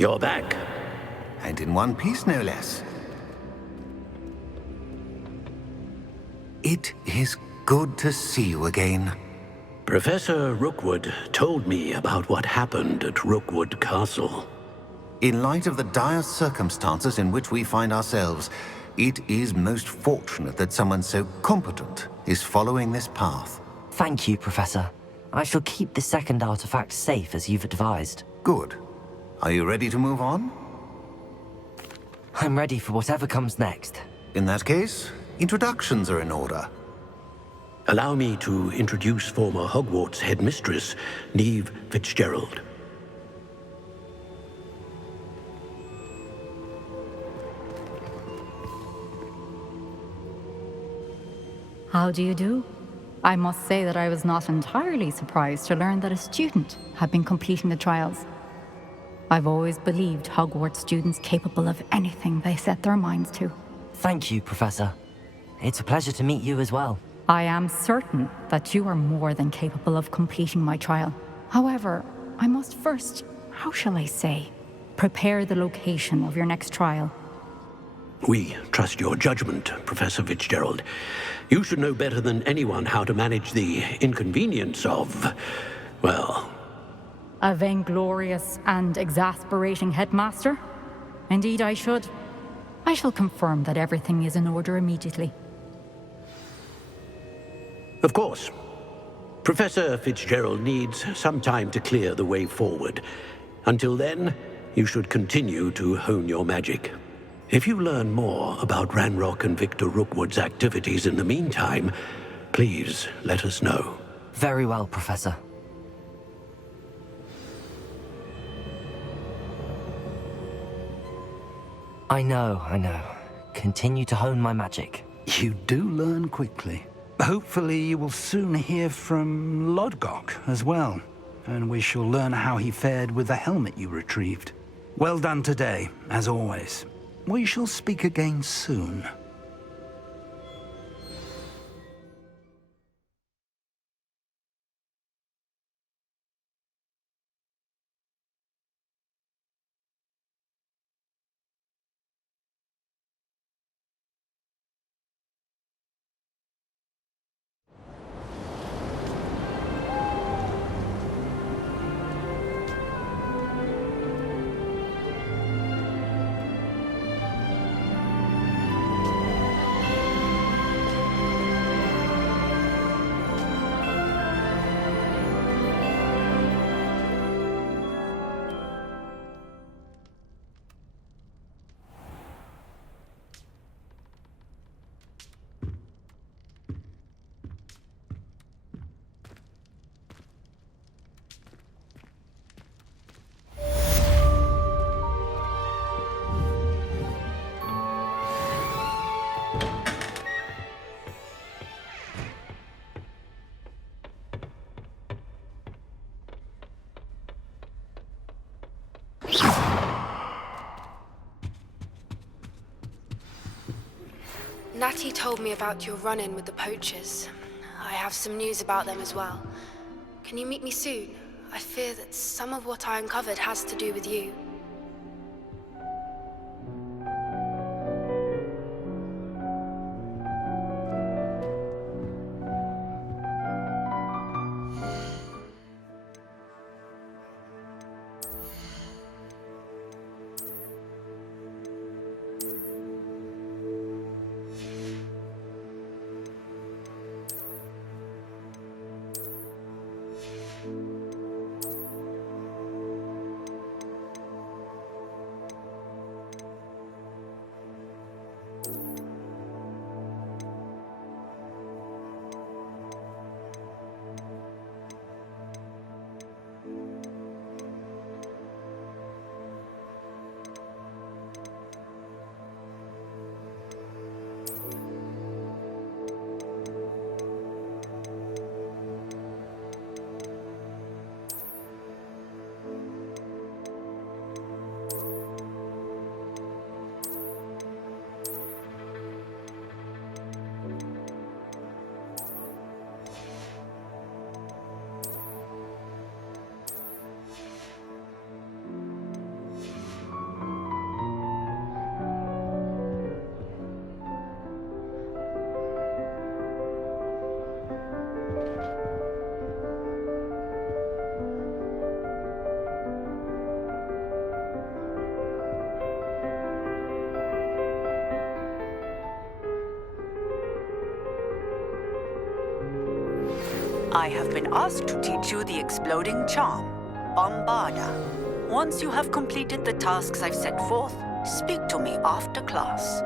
You're back. And in one piece, no less. It is good to see you again. Professor Rookwood told me about what happened at Rookwood Castle. In light of the dire circumstances in which we find ourselves, it is most fortunate that someone so competent is following this path. Thank you, Professor. I shall keep the second artifact safe as you've advised. Good. Are you ready to move on? I'm ready for whatever comes next. In that case, introductions are in order. Allow me to introduce former Hogwarts headmistress, Neve Fitzgerald. How do you do? I must say that I was not entirely surprised to learn that a student had been completing the trials. I've always believed Hogwarts students capable of anything they set their minds to. Thank you, Professor. It's a pleasure to meet you as well. I am certain that you are more than capable of completing my trial. However, I must first, how shall I say, prepare the location of your next trial. We trust your judgment, Professor Fitzgerald. You should know better than anyone how to manage the inconvenience of, well... A vainglorious and exasperating headmaster? Indeed I should. I shall confirm that everything is in order immediately. Of course. Professor Fitzgerald needs some time to clear the way forward. Until then, you should continue to hone your magic. If you learn more about Ranrock and Victor Rookwood's activities in the meantime, please let us know. Very well, Professor. I know. Continue to hone my magic. You do learn quickly. Hopefully you will soon hear from Lodgok as well, and we shall learn how he fared with the helmet you retrieved. Well done today, as always. We shall speak again soon. Natty told me about your run-in with the poachers. I have some news about them as well. Can you meet me soon? I fear that some of what I uncovered has to do with you. I have been asked to teach you the exploding charm, Bombarda. Once you have completed the tasks I've set forth, speak to me after class.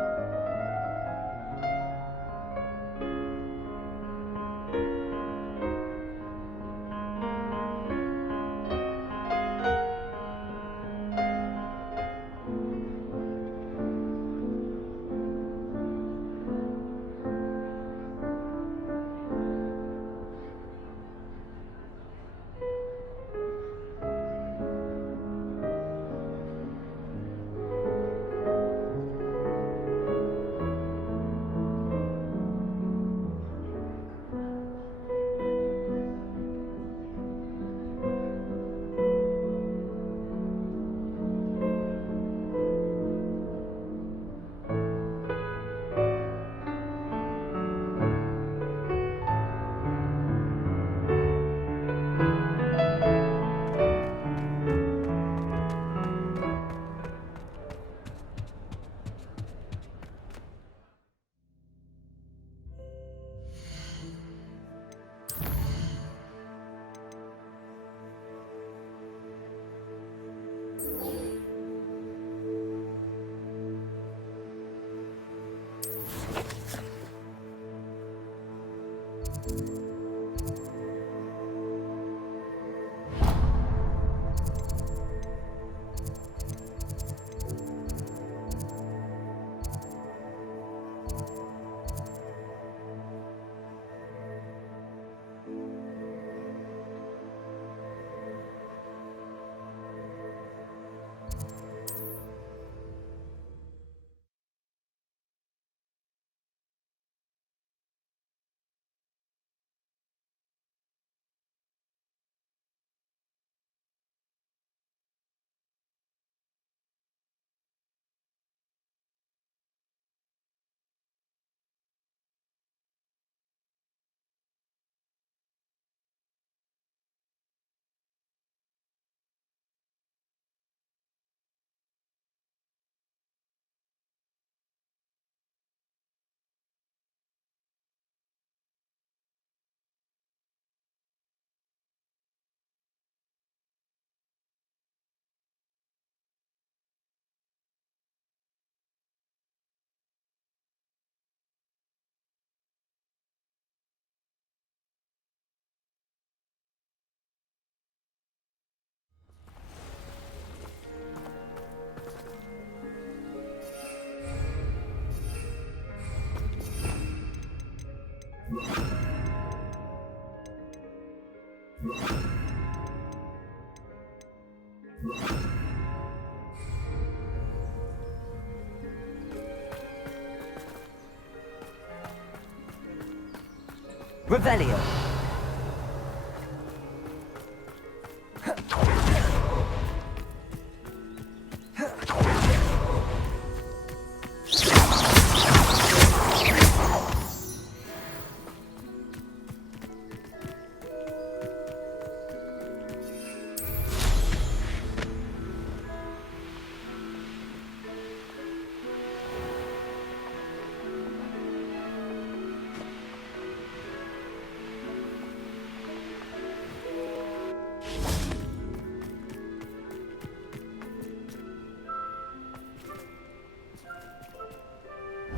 Revelio.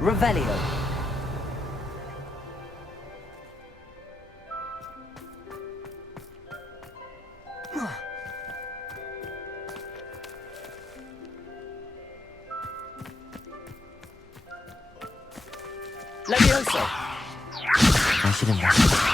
Revelio. Levioso. I should investigate.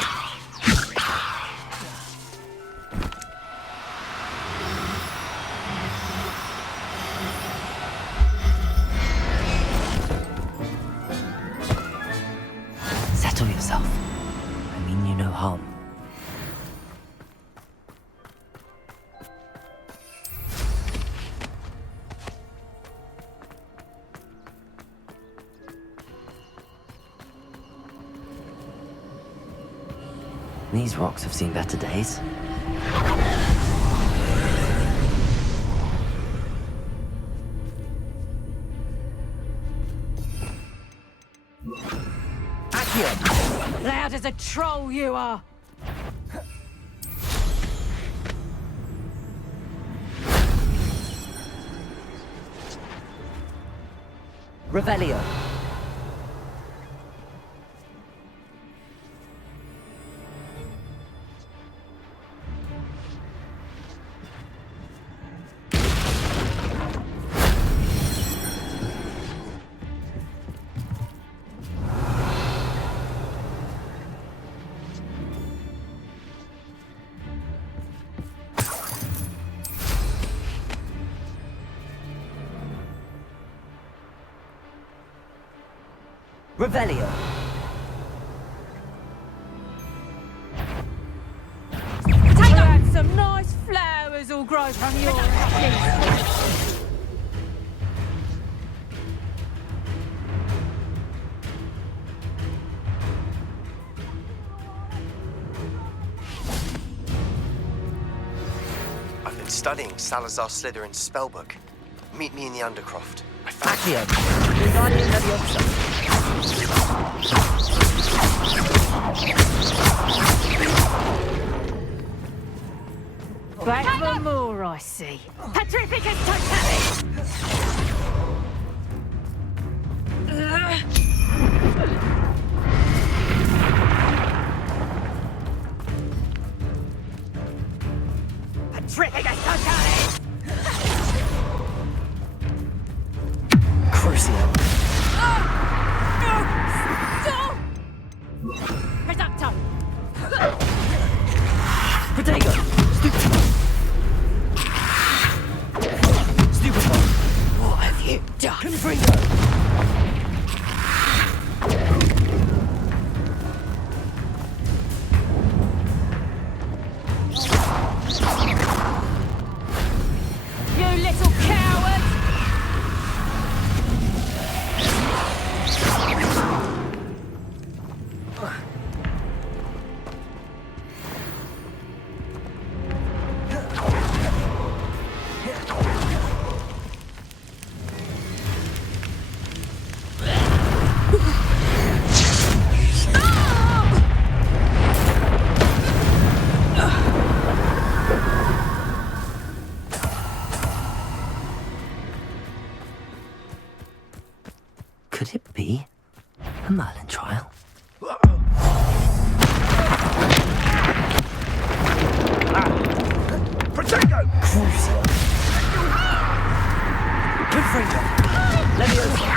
Settle yourself. I mean you no harm. These rocks have seen better days. Loud as a troll you are! Revelio. Revelio. Take out some nice flowers all grow from your ashes. I've been studying Salazar Slytherin's spellbook. Meet me in the Undercroft. Accio. Wingardium Leviosa. Back for more, I see. Petrificus Totalis! Petrificus Totalis! Crucio. Reducto! Protego. Stupefy. What have you done? Confringo. You little coward! Could it be a Merlin trial? Protego! Crucio. Confringo. Leviosa.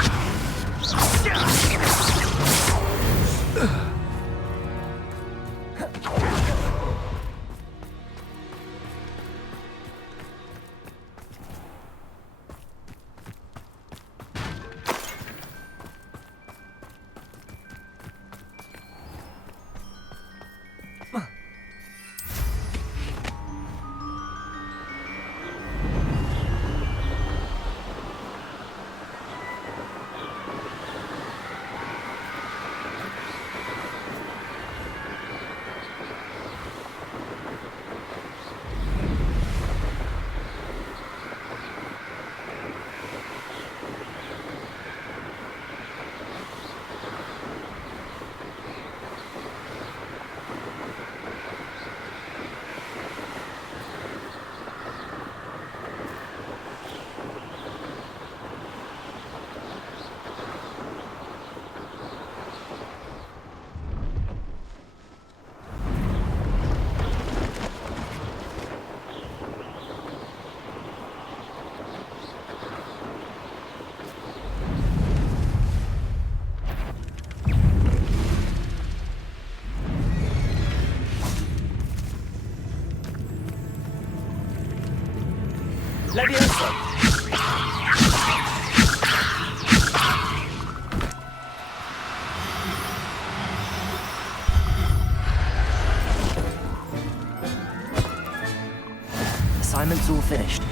Leviosa. Assignment's all finished.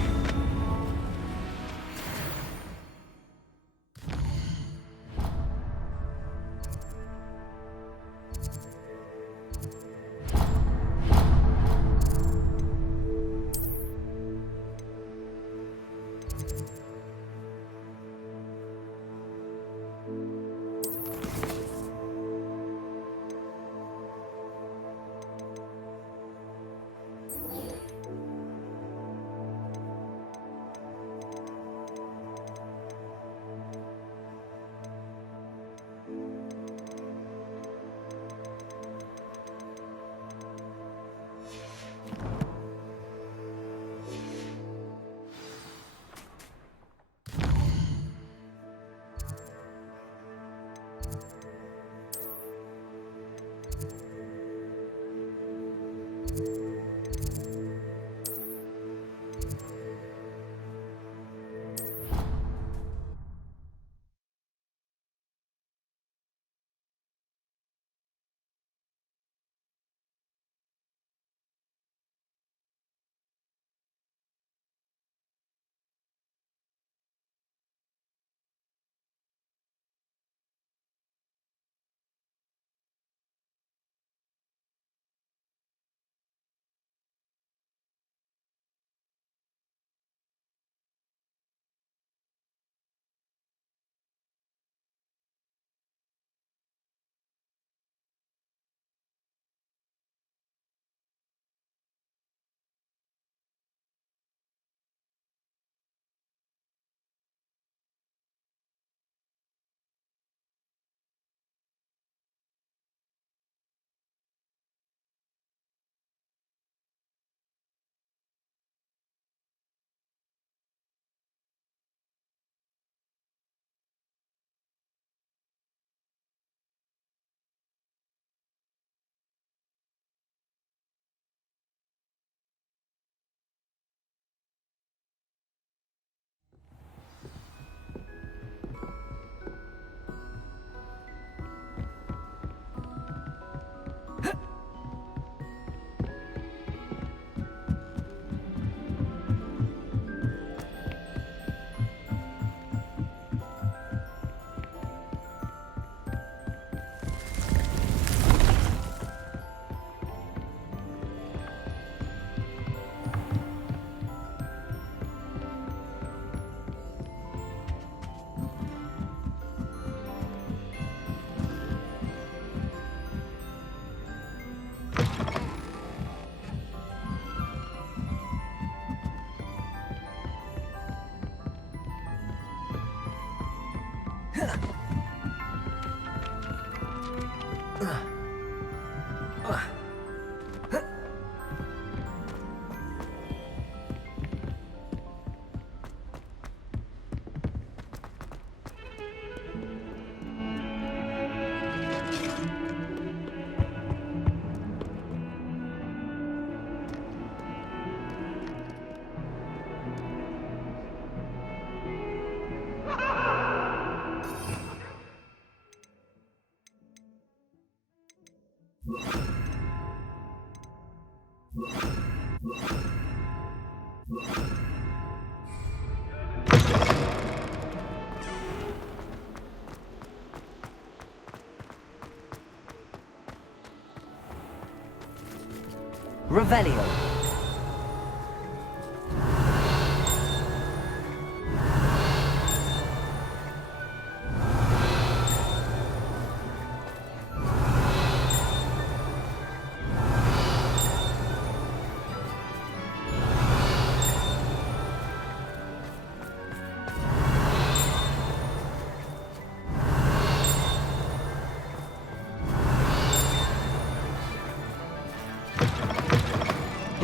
Revelio.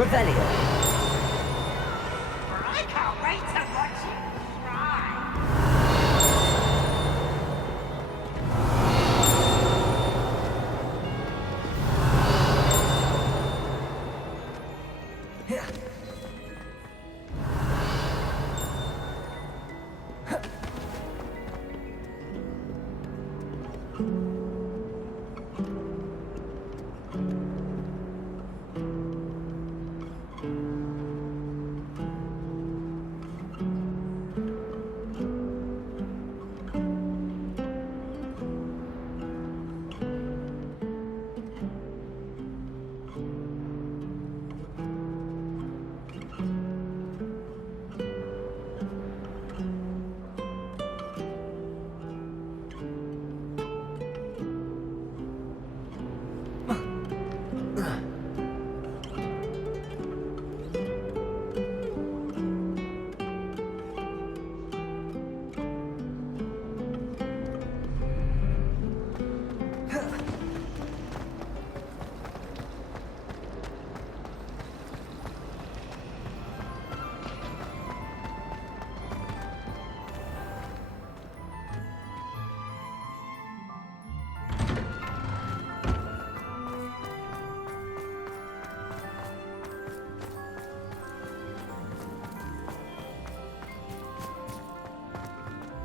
Revelio. I can't wait to watch you try.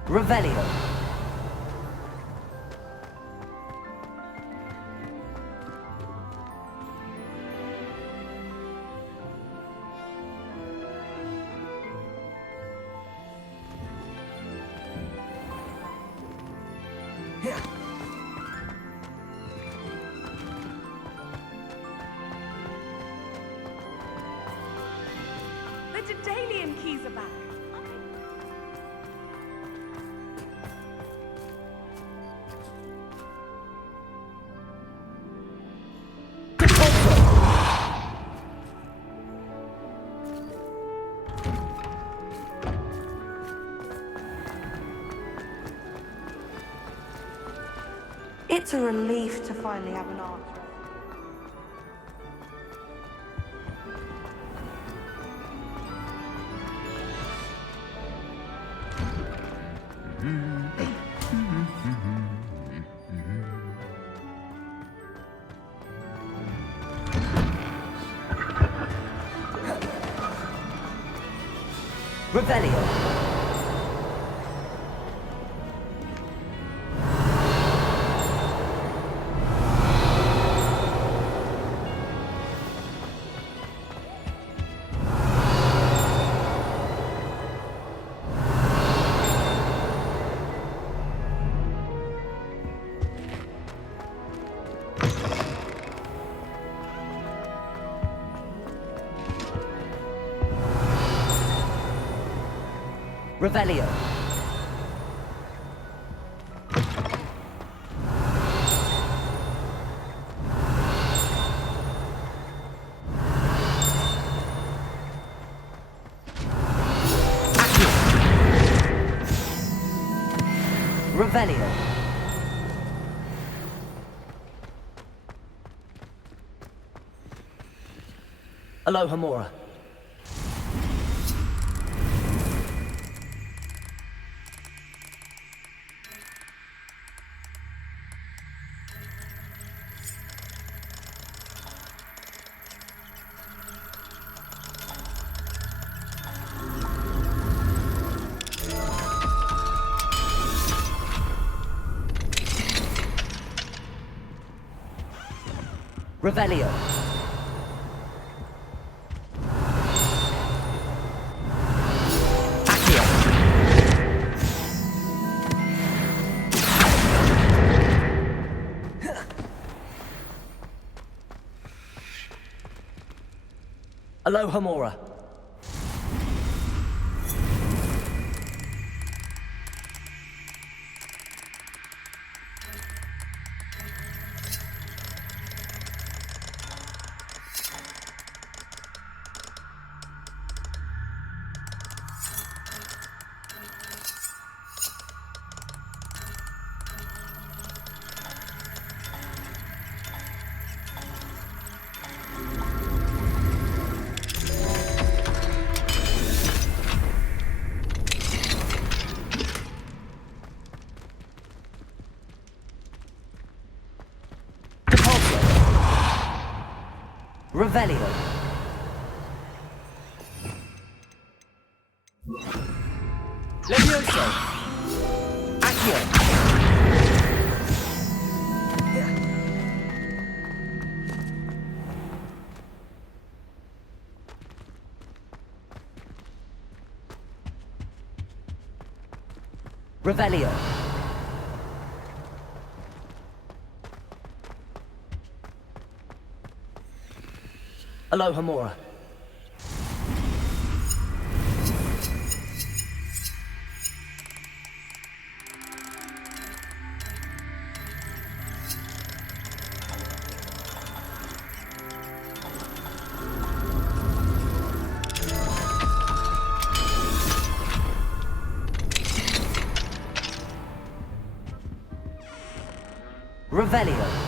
Revelio. The Daedalian keys are back. It's a relief to finally have an answer. Revelio. Revelio. Revelio. Alohomora. Revelio. Accio. Alohomora. Revelio. Levioso. Accio. Revelio. Alohomora. Revelio.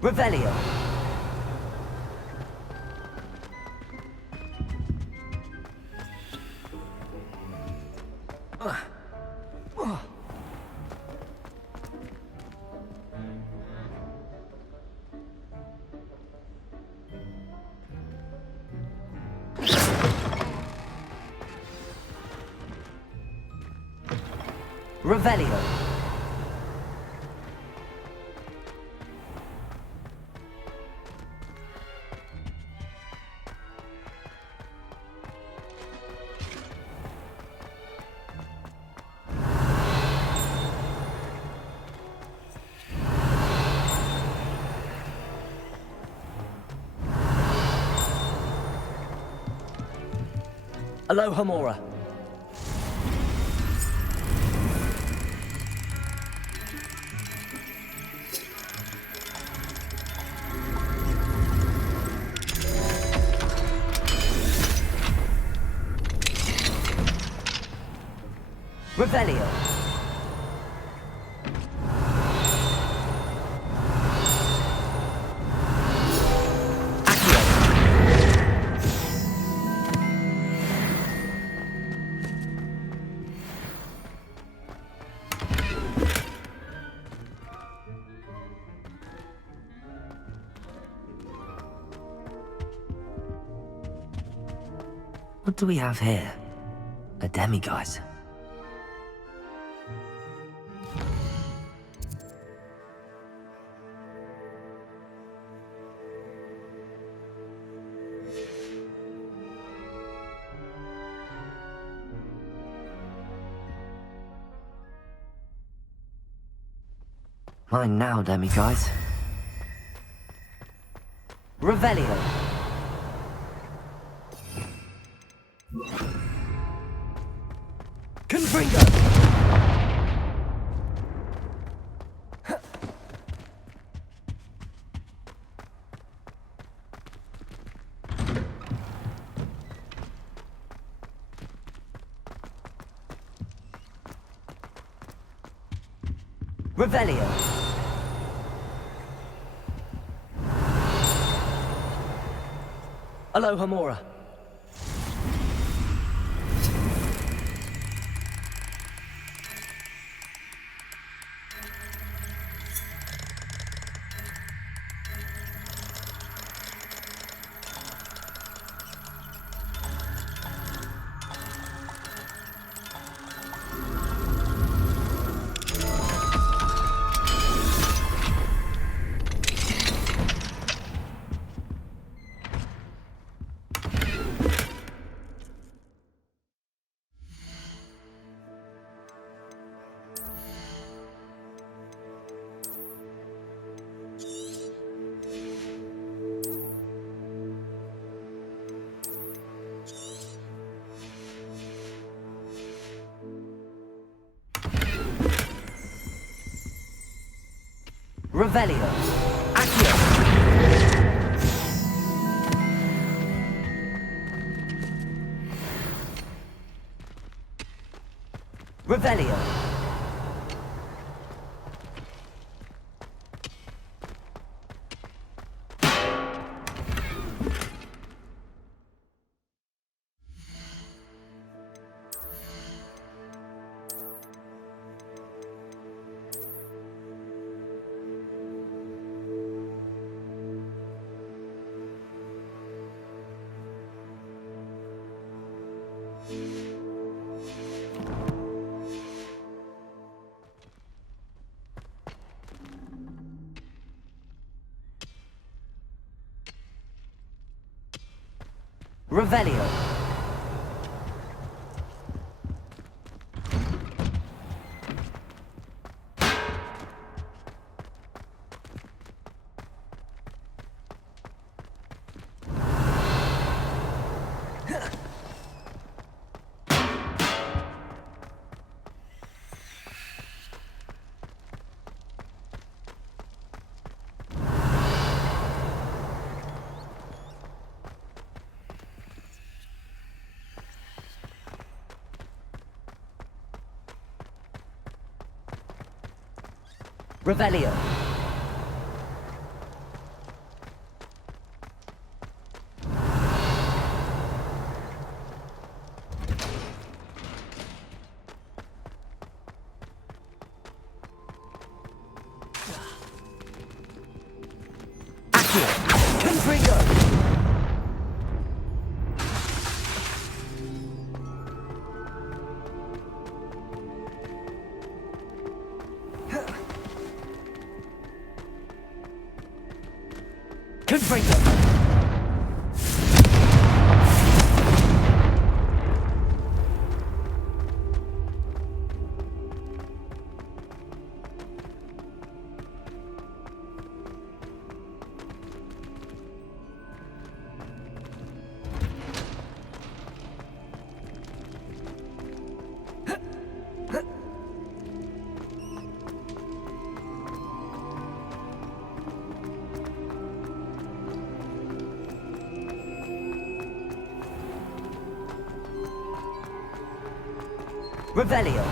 Revelio. Revelio. Aloha Mora. Revelio. What do we have here? A demiguise. Mine now, demiguise. Revelio. Confringo. Revelio. Aloha Mora. Revelio. Accio. Revelio. Revelio. Revelio. Accio! Confringo! Confringo! Revelio.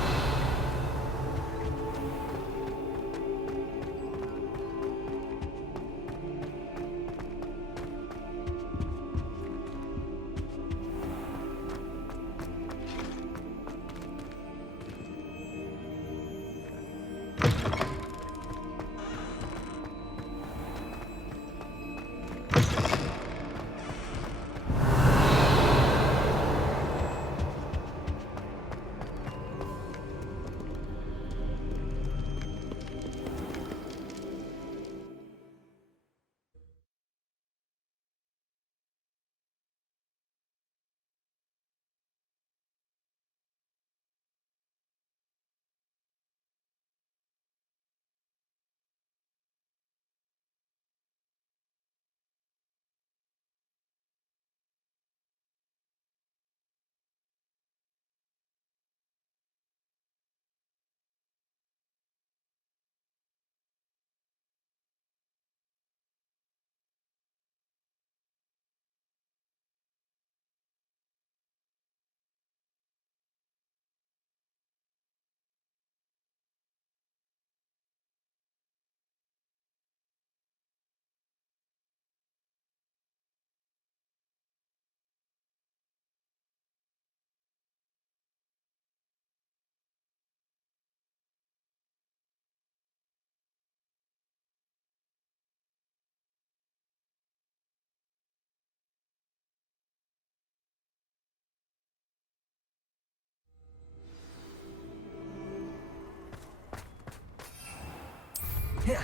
Yeah.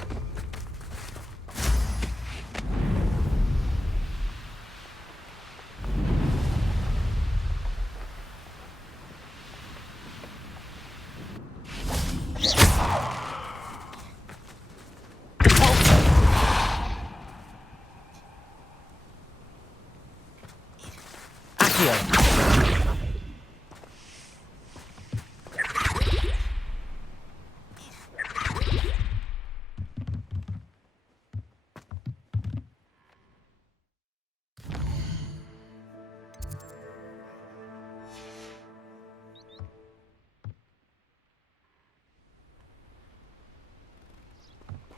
Accio.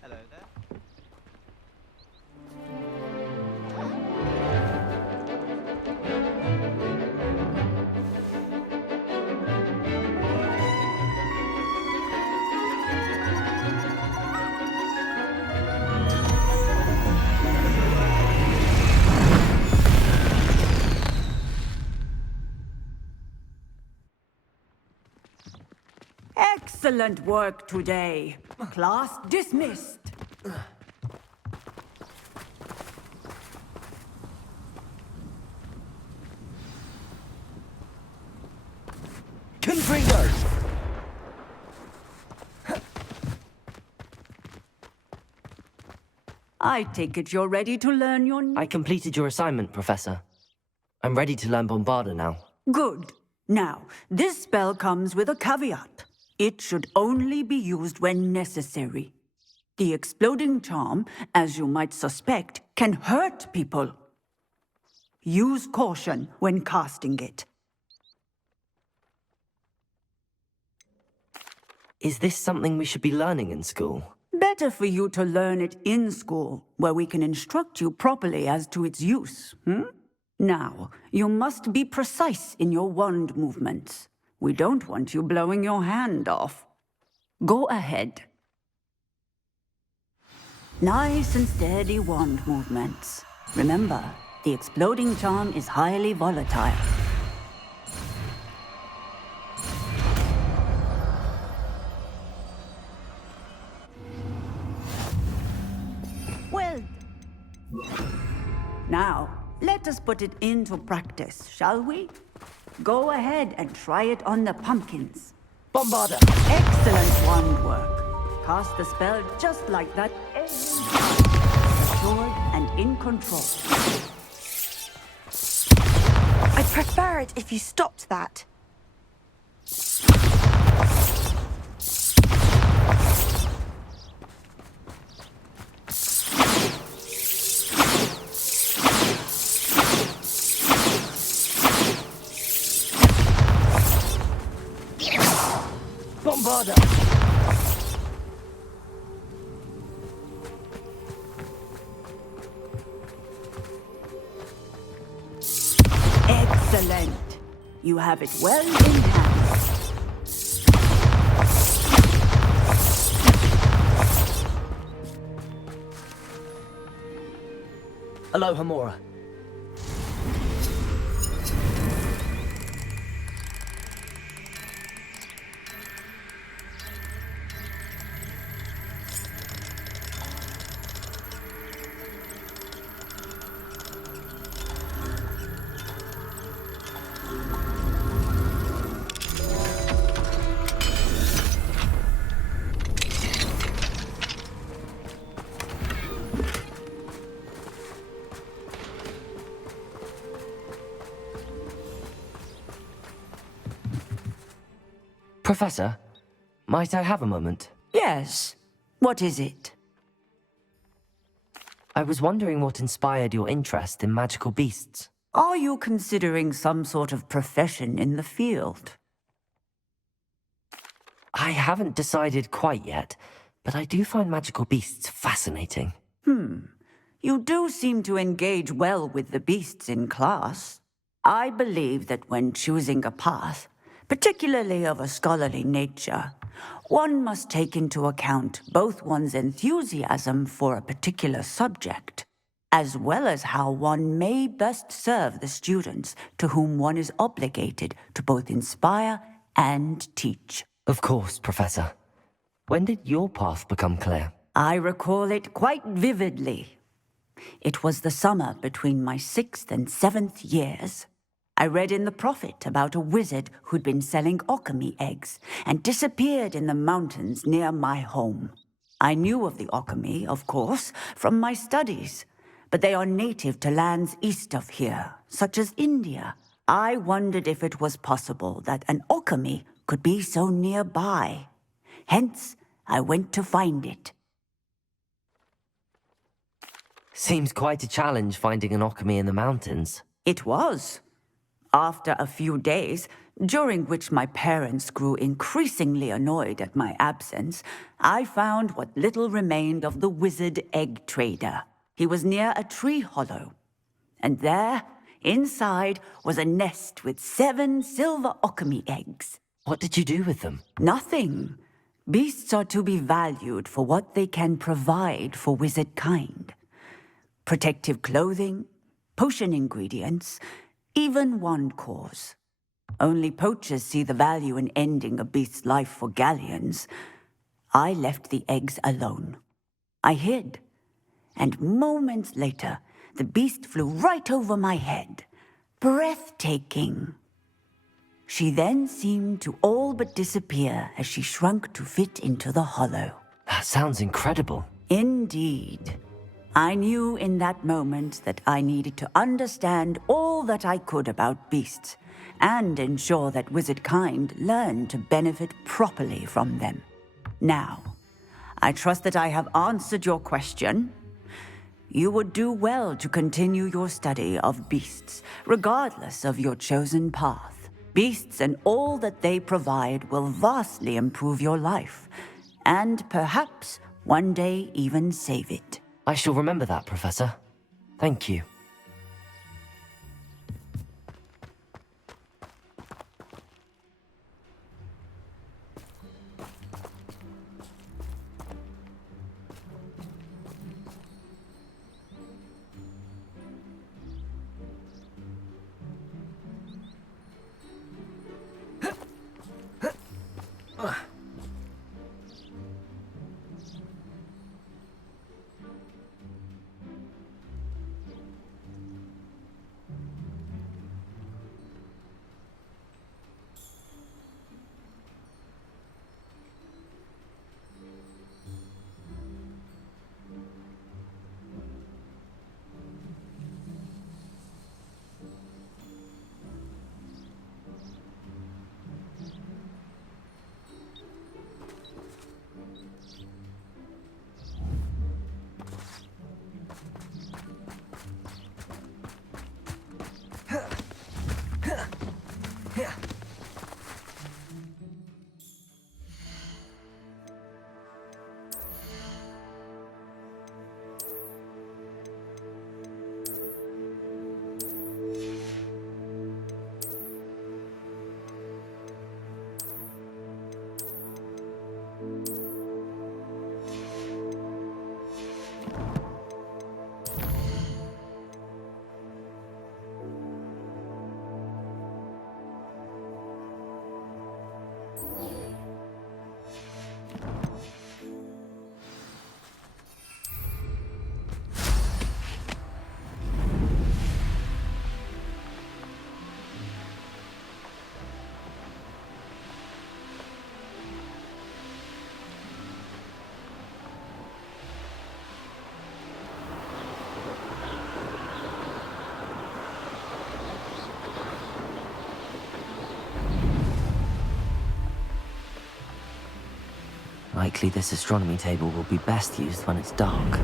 Hello there. Excellent work today. Class dismissed. Confringo! I take it you're ready to learn your... I completed your assignment, Professor. I'm ready to learn Bombarda now. Good. Now, this spell comes with a caveat. It should only be used when necessary. The exploding charm, as you might suspect, can hurt people. Use caution when casting it. Is this something we should be learning in school? Better for you to learn it in school, where we can instruct you properly as to its use, Now, you must be precise in your wand movements. We don't want you blowing your hand off. Go ahead. Nice and steady wand movements. Remember, the exploding charm is highly volatile. Well, now, let us put it into practice, shall we? Go ahead and try it on the pumpkins. Bombarda! Excellent wand work. Cast the spell just like that every time. Assured and in control. I'd prefer it if you stopped that. Bombarda! Excellent. You have it well in hand. Alohomora. Professor, might I have a moment? Yes. What is it? I was wondering what inspired your interest in magical beasts. Are you considering some sort of profession in the field? I haven't decided quite yet, but I do find magical beasts fascinating. You do seem to engage well with the beasts in class. I believe that when choosing a path, particularly of a scholarly nature, one must take into account both one's enthusiasm for a particular subject, as well as how one may best serve the students to whom one is obligated to both inspire and teach. Of course, Professor. When did your path become clear? I recall it quite vividly. It was the summer between my 6th and 7th years. I read in the Prophet about a wizard who'd been selling alchemy eggs and disappeared in the mountains near my home. I knew of the alchemy, of course, from my studies, but they are native to lands east of here, such as India. I wondered if it was possible that an alchemy could be so nearby. Hence, I went to find it. Seems quite a challenge finding an alchemy in the mountains. It was. After a few days, during which my parents grew increasingly annoyed at my absence, I found what little remained of the wizard egg trader. He was near a tree hollow. And there, inside, was a nest with 7 silver alchemy eggs. What did you do with them? Nothing. Beasts are to be valued for what they can provide for wizard kind. Protective clothing, potion ingredients, even wand cores. Only poachers see the value in ending a beast's life for galleons. I left the eggs alone. I hid, and moments later, the beast flew right over my head. Breathtaking. She then seemed to all but disappear as she shrunk to fit into the hollow. That sounds incredible. Indeed. I knew in that moment that I needed to understand all that I could about beasts and ensure that wizard kind learned to benefit properly from them. Now, I trust that I have answered your question. You would do well to continue your study of beasts, regardless of your chosen path. Beasts and all that they provide will vastly improve your life, and perhaps one day even save it. I shall remember that, Professor. Thank you. likely this astronomy table will be best used when it's dark.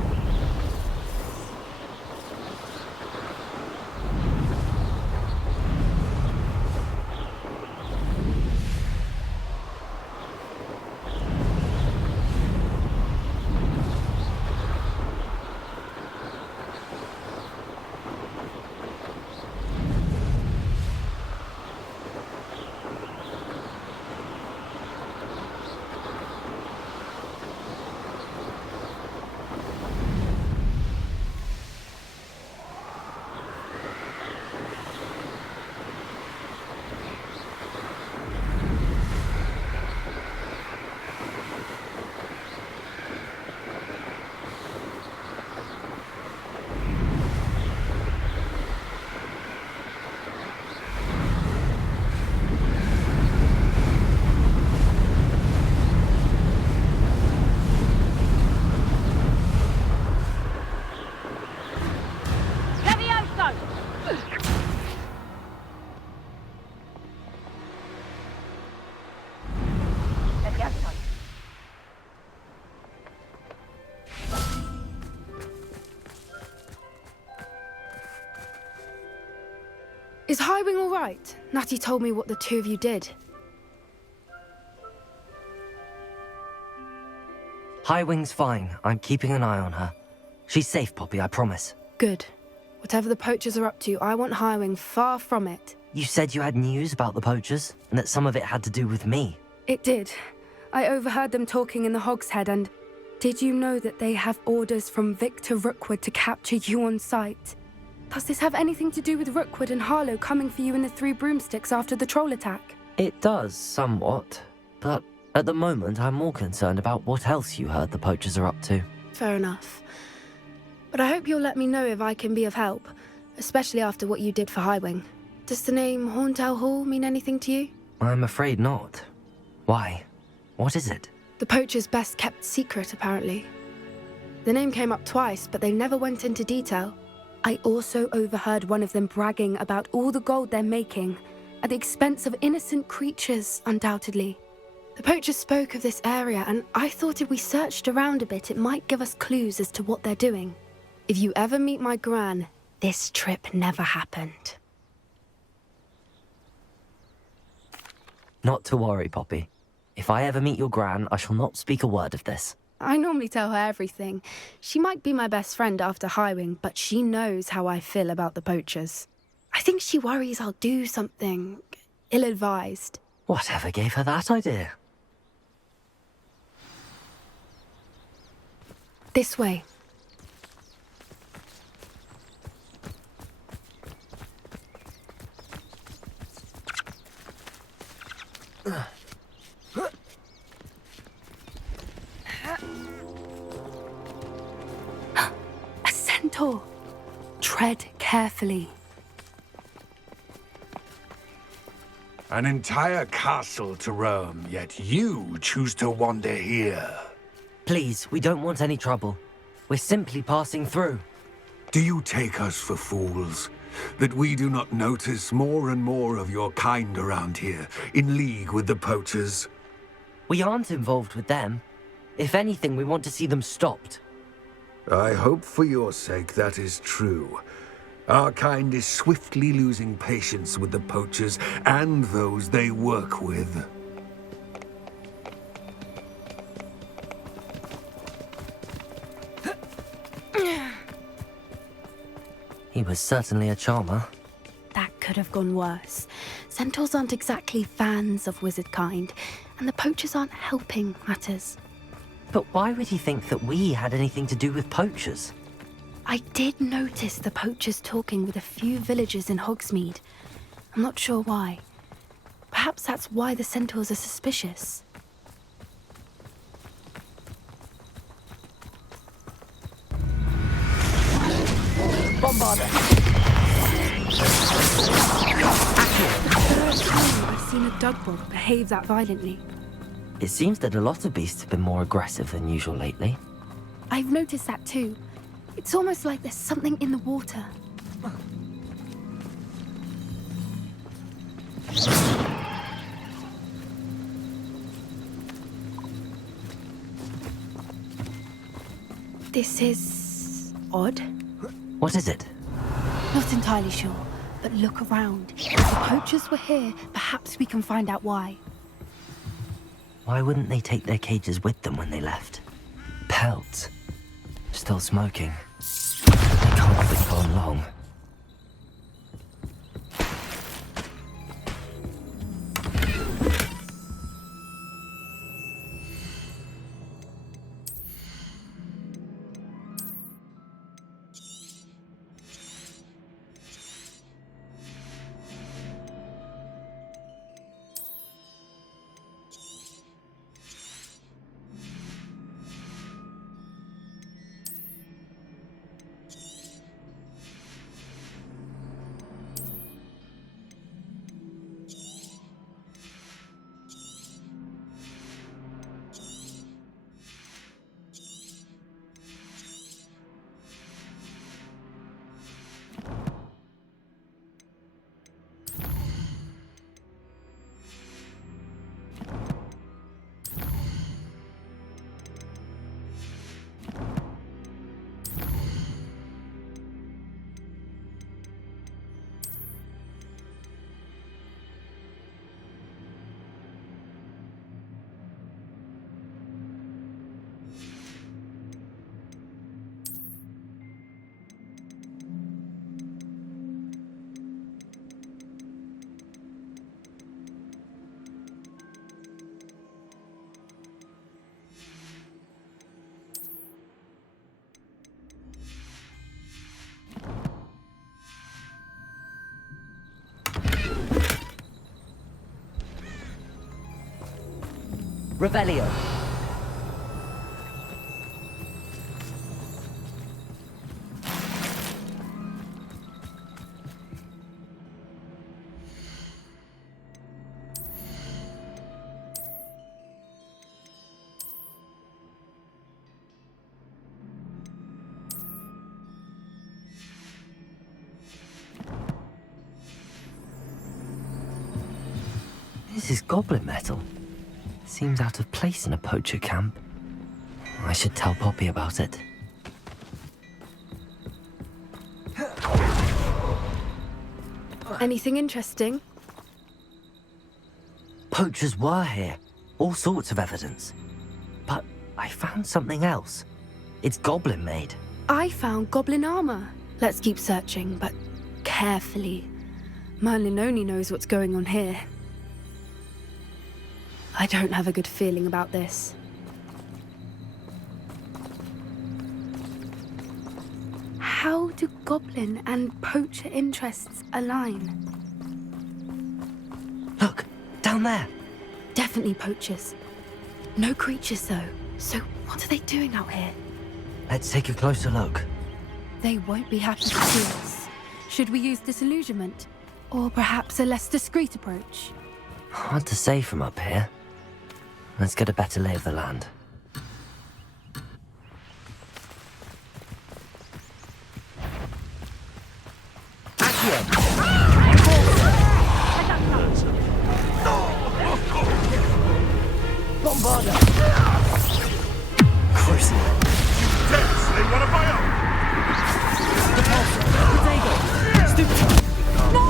Is Highwing all right? Natty told me what the two of you did. Highwing's fine. I'm keeping an eye on her. She's safe, Poppy, I promise. Good. Whatever the poachers are up to, I want Highwing far from it. You said you had news about the poachers, and that some of it had to do with me. It did. I overheard them talking in the Hogshead, and did you know that they have orders from Victor Rookwood to capture you on sight? Does this have anything to do with Rookwood and Harlow coming for you in the Three Broomsticks after the troll attack? It does, somewhat. But at the moment, I'm more concerned about what else you heard the poachers are up to. Fair enough. But I hope you'll let me know if I can be of help, especially after what you did for Highwing. Does the name Horntail Hall mean anything to you? I'm afraid not. Why? What is it? The poachers' best kept secret, apparently. The name came up twice, but they never went into detail. I also overheard one of them bragging about all the gold they're making, at the expense of innocent creatures, undoubtedly. The poachers spoke of this area, and I thought if we searched around a bit, it might give us clues as to what they're doing. If you ever meet my gran, this trip never happened. Not to worry, Poppy. If I ever meet your gran, I shall not speak a word of this. I normally tell her everything. She might be my best friend after Highwing, but she knows how I feel about the poachers. I think she worries I'll do something ill-advised. Whatever gave her that idea? This way. A centaur. Tread carefully. An entire castle to roam, yet you choose to wander here. Please, we don't want any trouble. We're simply passing through. Do you take us for fools? That we do not notice more and more of your kind around here, in league with the poachers? We aren't involved with them. If anything, we want to see them stopped. I hope for your sake that is true. Our kind is swiftly losing patience with the poachers and those they work with. He was certainly a charmer. That could have gone worse. Centaurs aren't exactly fans of wizard kind, and the poachers aren't helping matters. But why would he think that we had anything to do with poachers? I did notice the poachers talking with a few villagers in Hogsmeade. I'm not sure why. Perhaps that's why the centaurs are suspicious. Bombarder! First time I've seen a dugbog behave that violently. It seems that a lot of beasts have been more aggressive than usual lately. I've noticed that too. It's almost like there's something in the water. This is odd. What is it? Not entirely sure, but look around. If the poachers were here, perhaps we can find out why. Why wouldn't they take their cages with them when they left? Pelts. Still smoking. They can't have been gone long. Revelio. This is goblin metal. Seems out of place in a poacher camp. I should tell Poppy about it. Anything interesting? Poachers were here. All sorts of evidence. But I found something else. It's goblin made. I found goblin armor. Let's keep searching, but carefully. Merlin only knows what's going on here. I don't have a good feeling about this. How do goblin and poacher interests align? Look, down there. Definitely poachers. No creatures, though. So what are they doing out here? Let's take a closer look. They won't be happy to see us. Should we use disillusionment? Or perhaps a less discreet approach? Hard to say from up here. Let's get a better lay of the land. Bombarda! Cruising. Tense, they want to buy up! Repulsor! Potato! Stupid! No!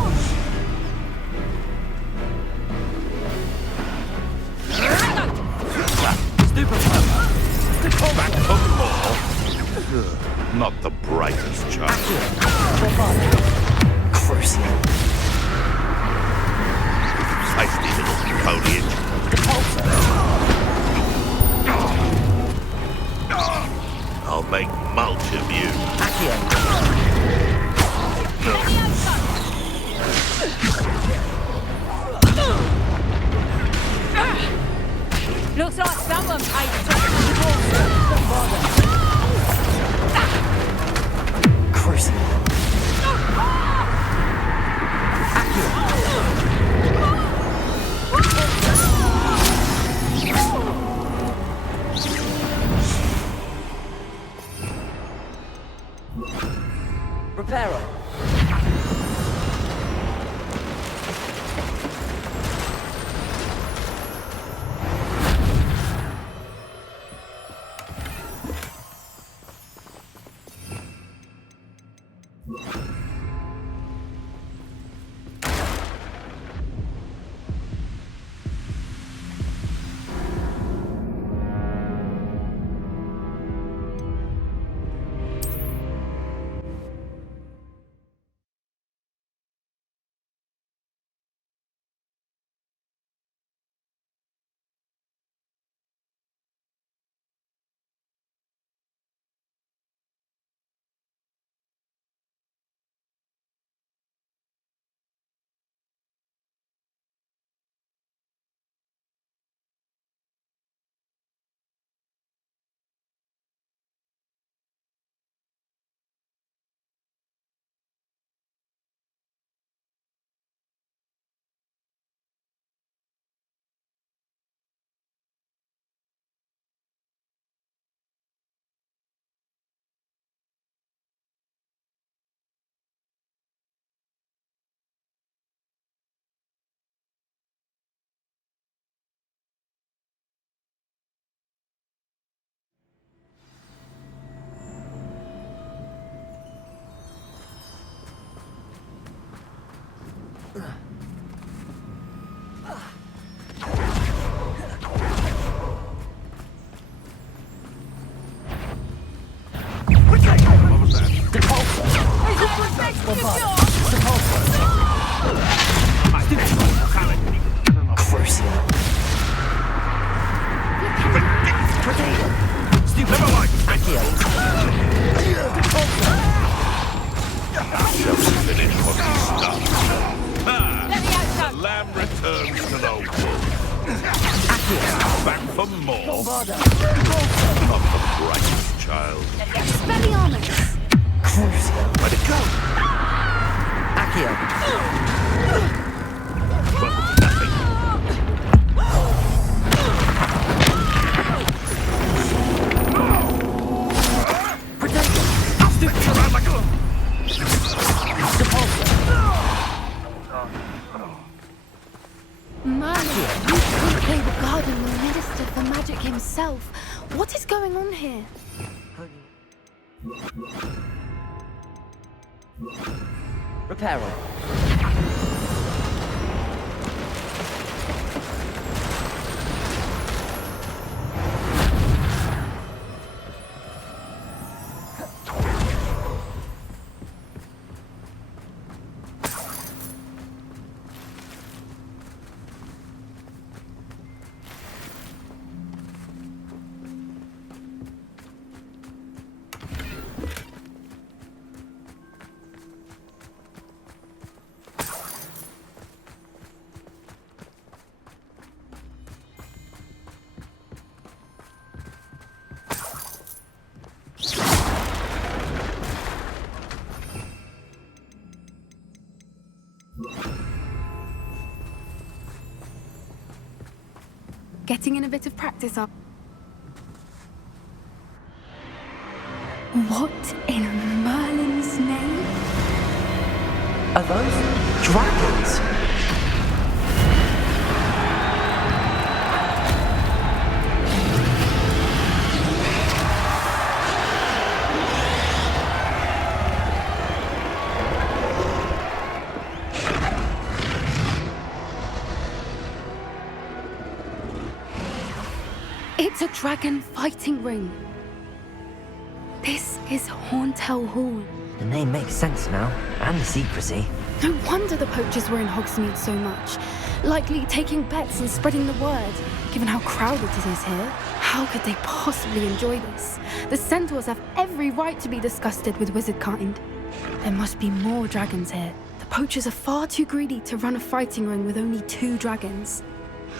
Back to ball. Not the brightest child. Cruising. Feisty little foliage. I'll make mulch of you. Looks like someone paid attention to water. Cruising. Reparo. Merlin, you think they were guarding the Minister for Magic himself. What is going on here? Reparo. Getting in a bit of practice up. What in Merlin's name? Are those dragons? It's a dragon fighting ring. This is Hauntel Hall. The name makes sense now, and the secrecy. No wonder the poachers were in Hogsmeade so much. Likely taking bets and spreading the word, given how crowded it is here. How could they possibly enjoy this? The centaurs have every right to be disgusted with wizard kind. There must be more dragons here. The poachers are far too greedy to run a fighting ring with only 2 dragons.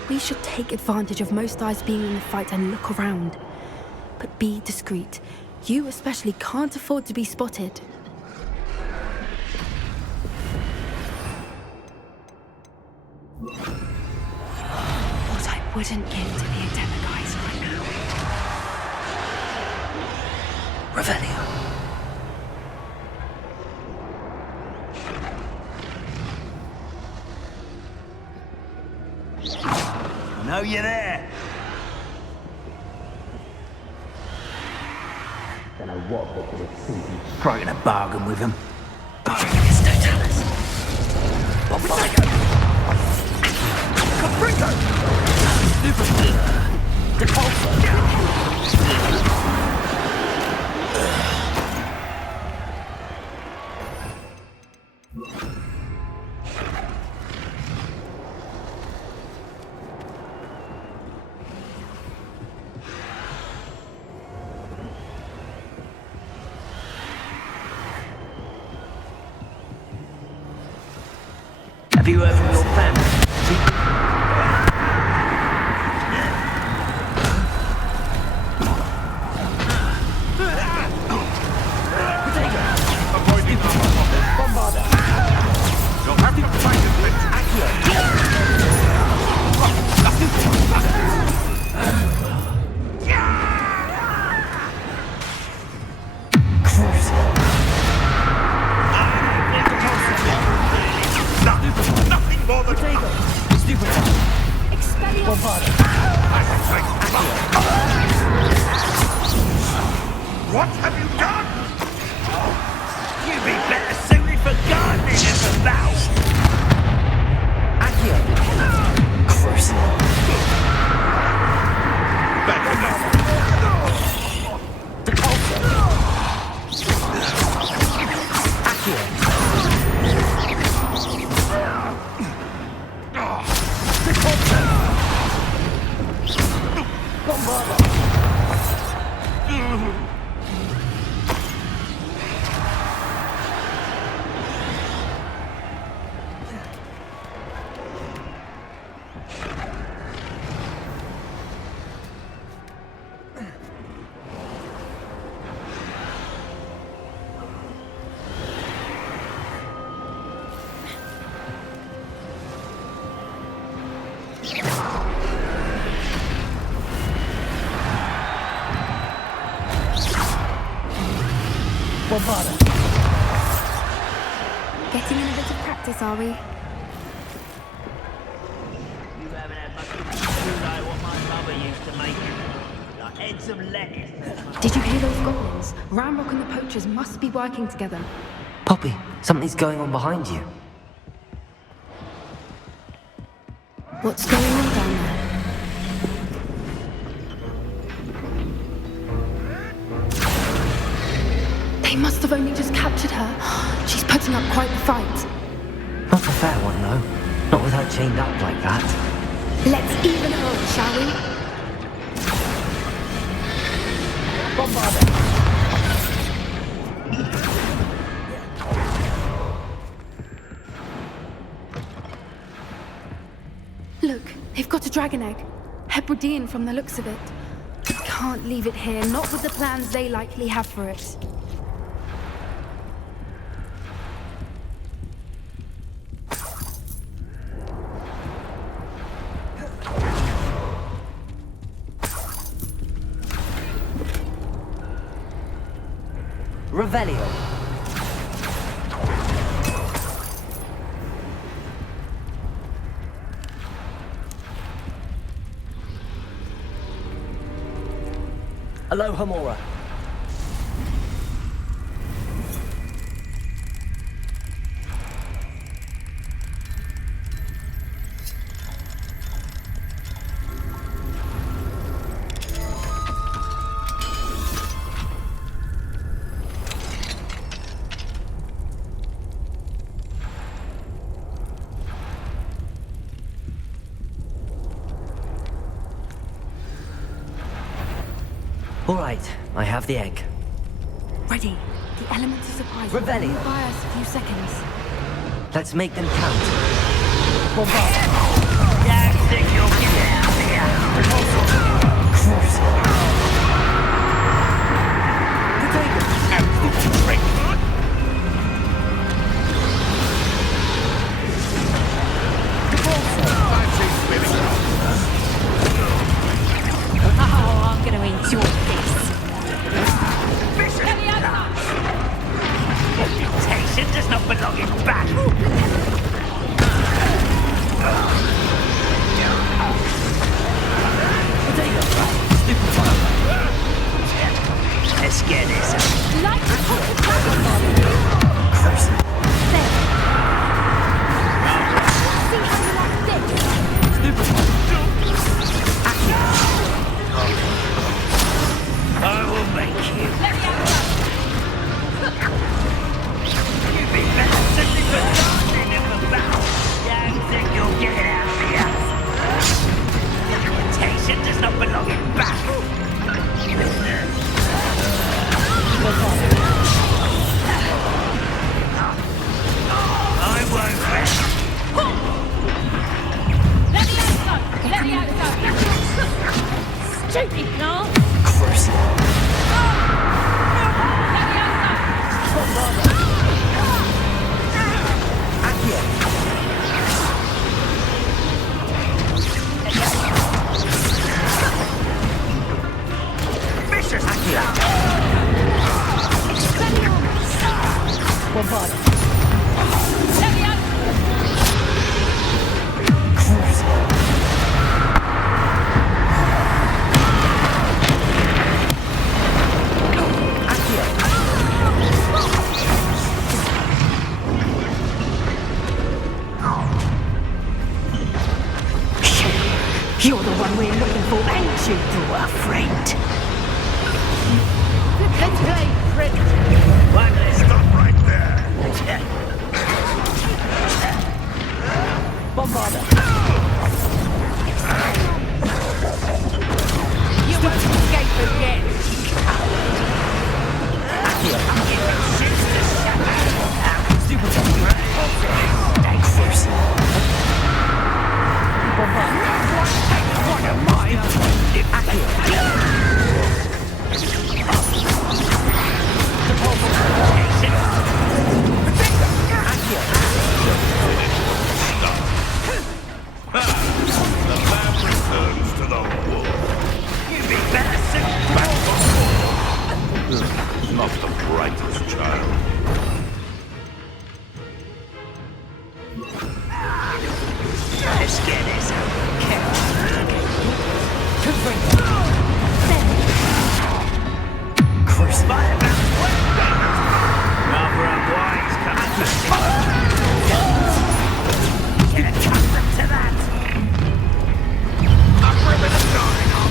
We should take advantage of most eyes being in the fight and look around. But be discreet. You especially can't afford to be spotted. What I wouldn't give to be a demiguise right now. Revelio. I know you're there. Don't know what they could have seen. Striking a bargain with him. It's Totalis. Have you heard from your family? Nothing more than What have you done? You'd be better suited for gardening than for that. Getting in a bit of practice, are we? You haven't had much to do like what my mother used to make. Like heads of lettuce. Did you hear those goblins? Ramrock and the poachers must be working together. Poppy, something's going on behind you. What's going on down there? They must have only just captured her. She's putting up quite the fight. Not a fair one, though. Not with her chained up like that. Let's even her, shall we? Look, they've got a dragon egg. Hebridean from the looks of it. Can't leave it here, not with the plans they likely have for it. Revelio. Aloha Mora. All right, I have the egg. Ready. The element of surprise Revelio. will buy us a few seconds. Let's make them count. Oh, I'm gonna enjoy this. Reputation does not belong in battle. Stupid fire. Bombarda. You're the one we're looking for, ain't you, poor friend? Let's play, Fred. Right, let's stop right there. Bombarda. You won't escape again. Stay fierce. Bombarda. What am I? The lamb returns to the wolf. You'd be better sitting back before. Not the brightest child. Let's get this Crucify about Rather unwise Get accustomed to that. I'm ripping and dying on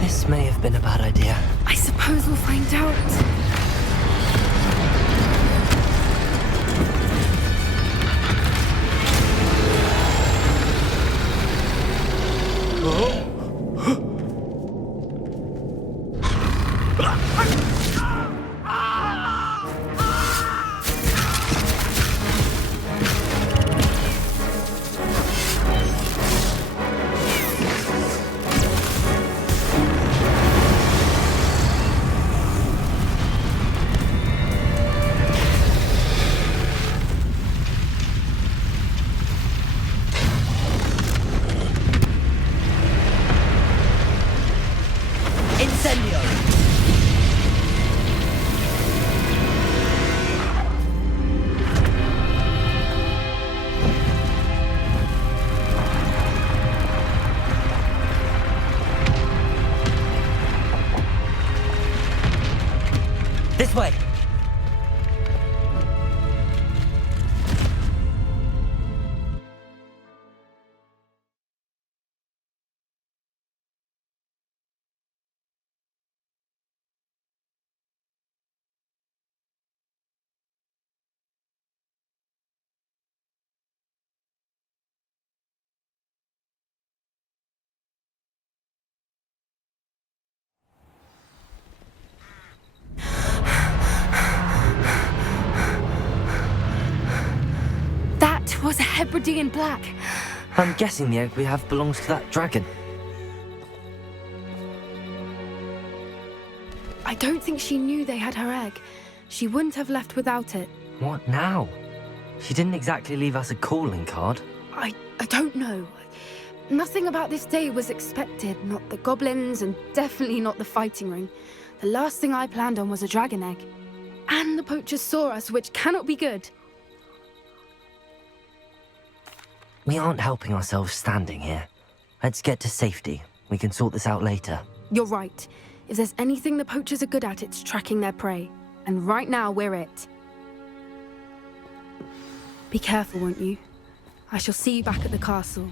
This may have been a bad idea. I suppose we'll find out. It was a Hebridean black. I'm guessing the egg we have belongs to that dragon. I don't think she knew they had her egg. She wouldn't have left without it. What now? She didn't exactly leave us a calling card. I don't know. Nothing about this day was expected. Not the goblins, and definitely not the fighting ring. The last thing I planned on was a dragon egg. And the poachers saw us, which cannot be good. We aren't helping ourselves standing here. Let's get to safety. We can sort this out later. You're right. If there's anything the poachers are good at, it's tracking their prey. And right now, we're it. Be careful, won't you? I shall see you back at the castle.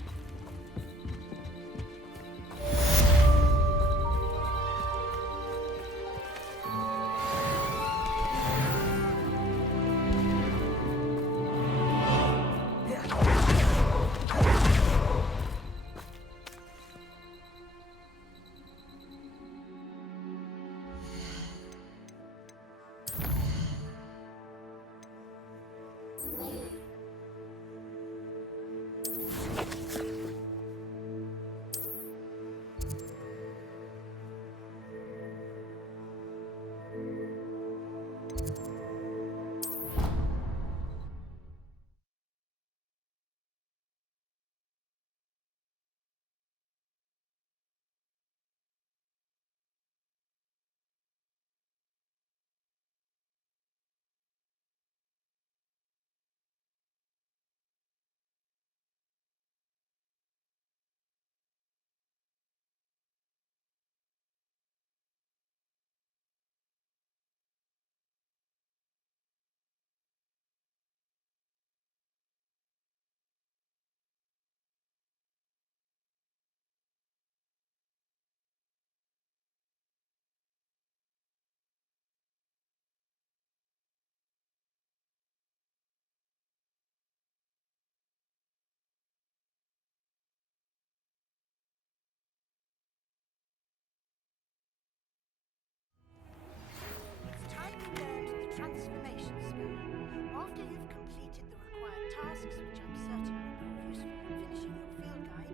Transformation spell. After you've completed the required tasks, which I'm certain will prove useful in finishing your field guide,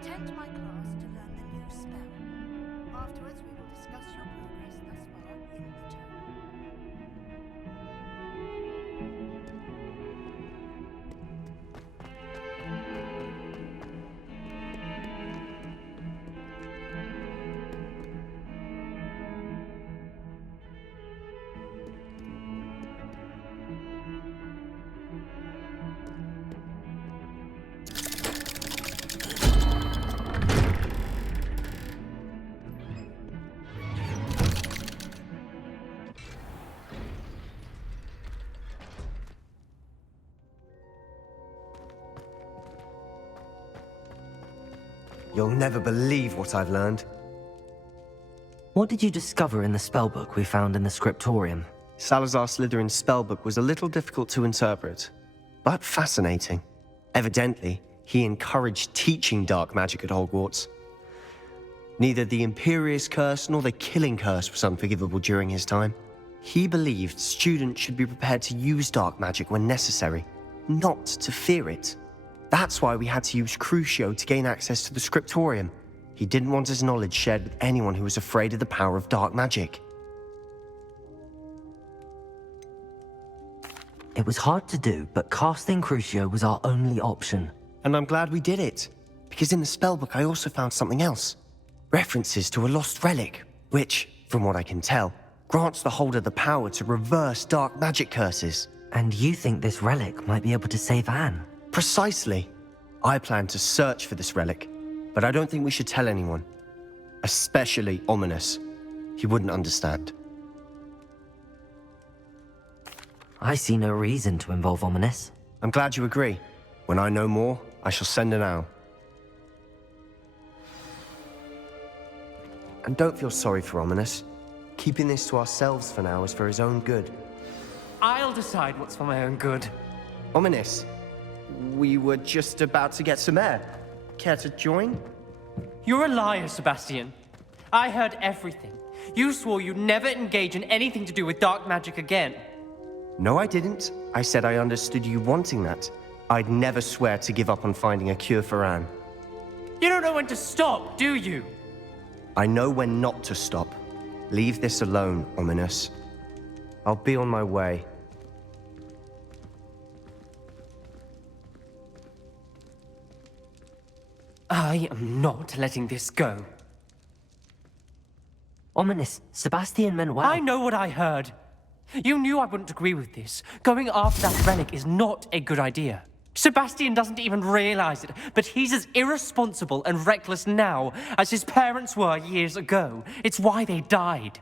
attend my class to learn the new spell. Afterwards, we will discuss your progress thus far in the term. You'll never believe what I've learned. What did you discover in the spellbook we found in the scriptorium? Salazar Slytherin's spellbook was a little difficult to interpret, but fascinating. Evidently, he encouraged teaching dark magic at Hogwarts. Neither the Imperious Curse nor the Killing Curse was unforgivable during his time. He believed students should be prepared to use dark magic when necessary, not to fear it. That's why we had to use Crucio to gain access to the scriptorium. He didn't want his knowledge shared with anyone who was afraid of the power of dark magic. It was hard to do, but casting Crucio was our only option. And I'm glad we did it, because in the spellbook I also found something else. References to a lost relic, which, from what I can tell, grants the holder the power to reverse dark magic curses. And you think this relic might be able to save Anne? Precisely. I plan to search for this relic, but I don't think we should tell anyone. Especially Ominous. He wouldn't understand. I see no reason to involve Ominous. I'm glad you agree. When I know more, I shall send an owl. And don't feel sorry for Ominous. Keeping this to ourselves for now is for his own good. I'll decide what's for my own good. Ominous, we were just about to get some air. Care to join? You're a liar, Sebastian. I heard everything. You swore you'd never engage in anything to do with dark magic again. No, I didn't. I said I understood you wanting that. I'd never swear to give up on finding a cure for Anne. You don't know when to stop, do you? I know when not to stop. Leave this alone, Ominous. I'll be on my way. I am not letting this go. Ominous, Sebastian meant well. I know what I heard. You knew I wouldn't agree with this. Going after that relic is not a good idea. Sebastian doesn't even realize it, but he's as irresponsible and reckless now as his parents were years ago. It's why they died.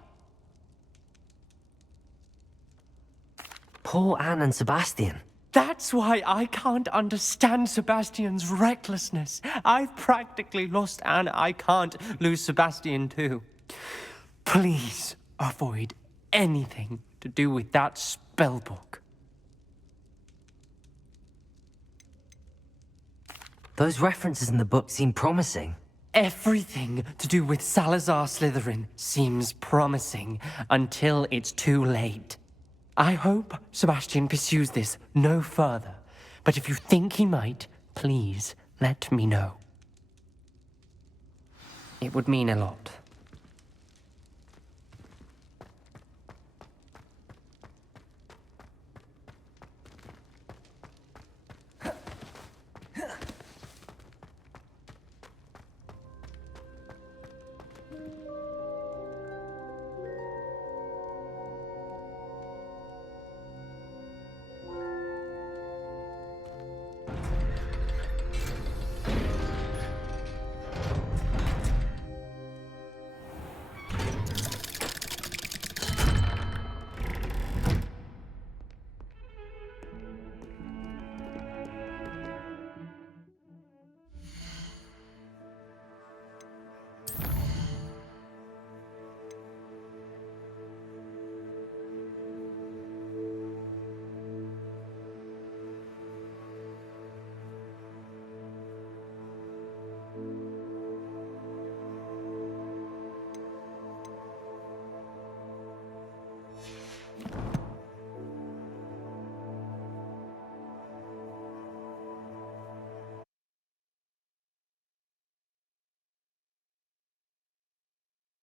Poor Anne and Sebastian. That's why I can't understand Sebastian's recklessness. I've practically lost Anne. I can't lose Sebastian too. Please avoid anything to do with that spellbook. Those references in the book seem promising. Everything to do with Salazar Slytherin seems promising until it's too late. I hope Sebastian pursues this no further, but if you think he might, please let me know. It would mean a lot.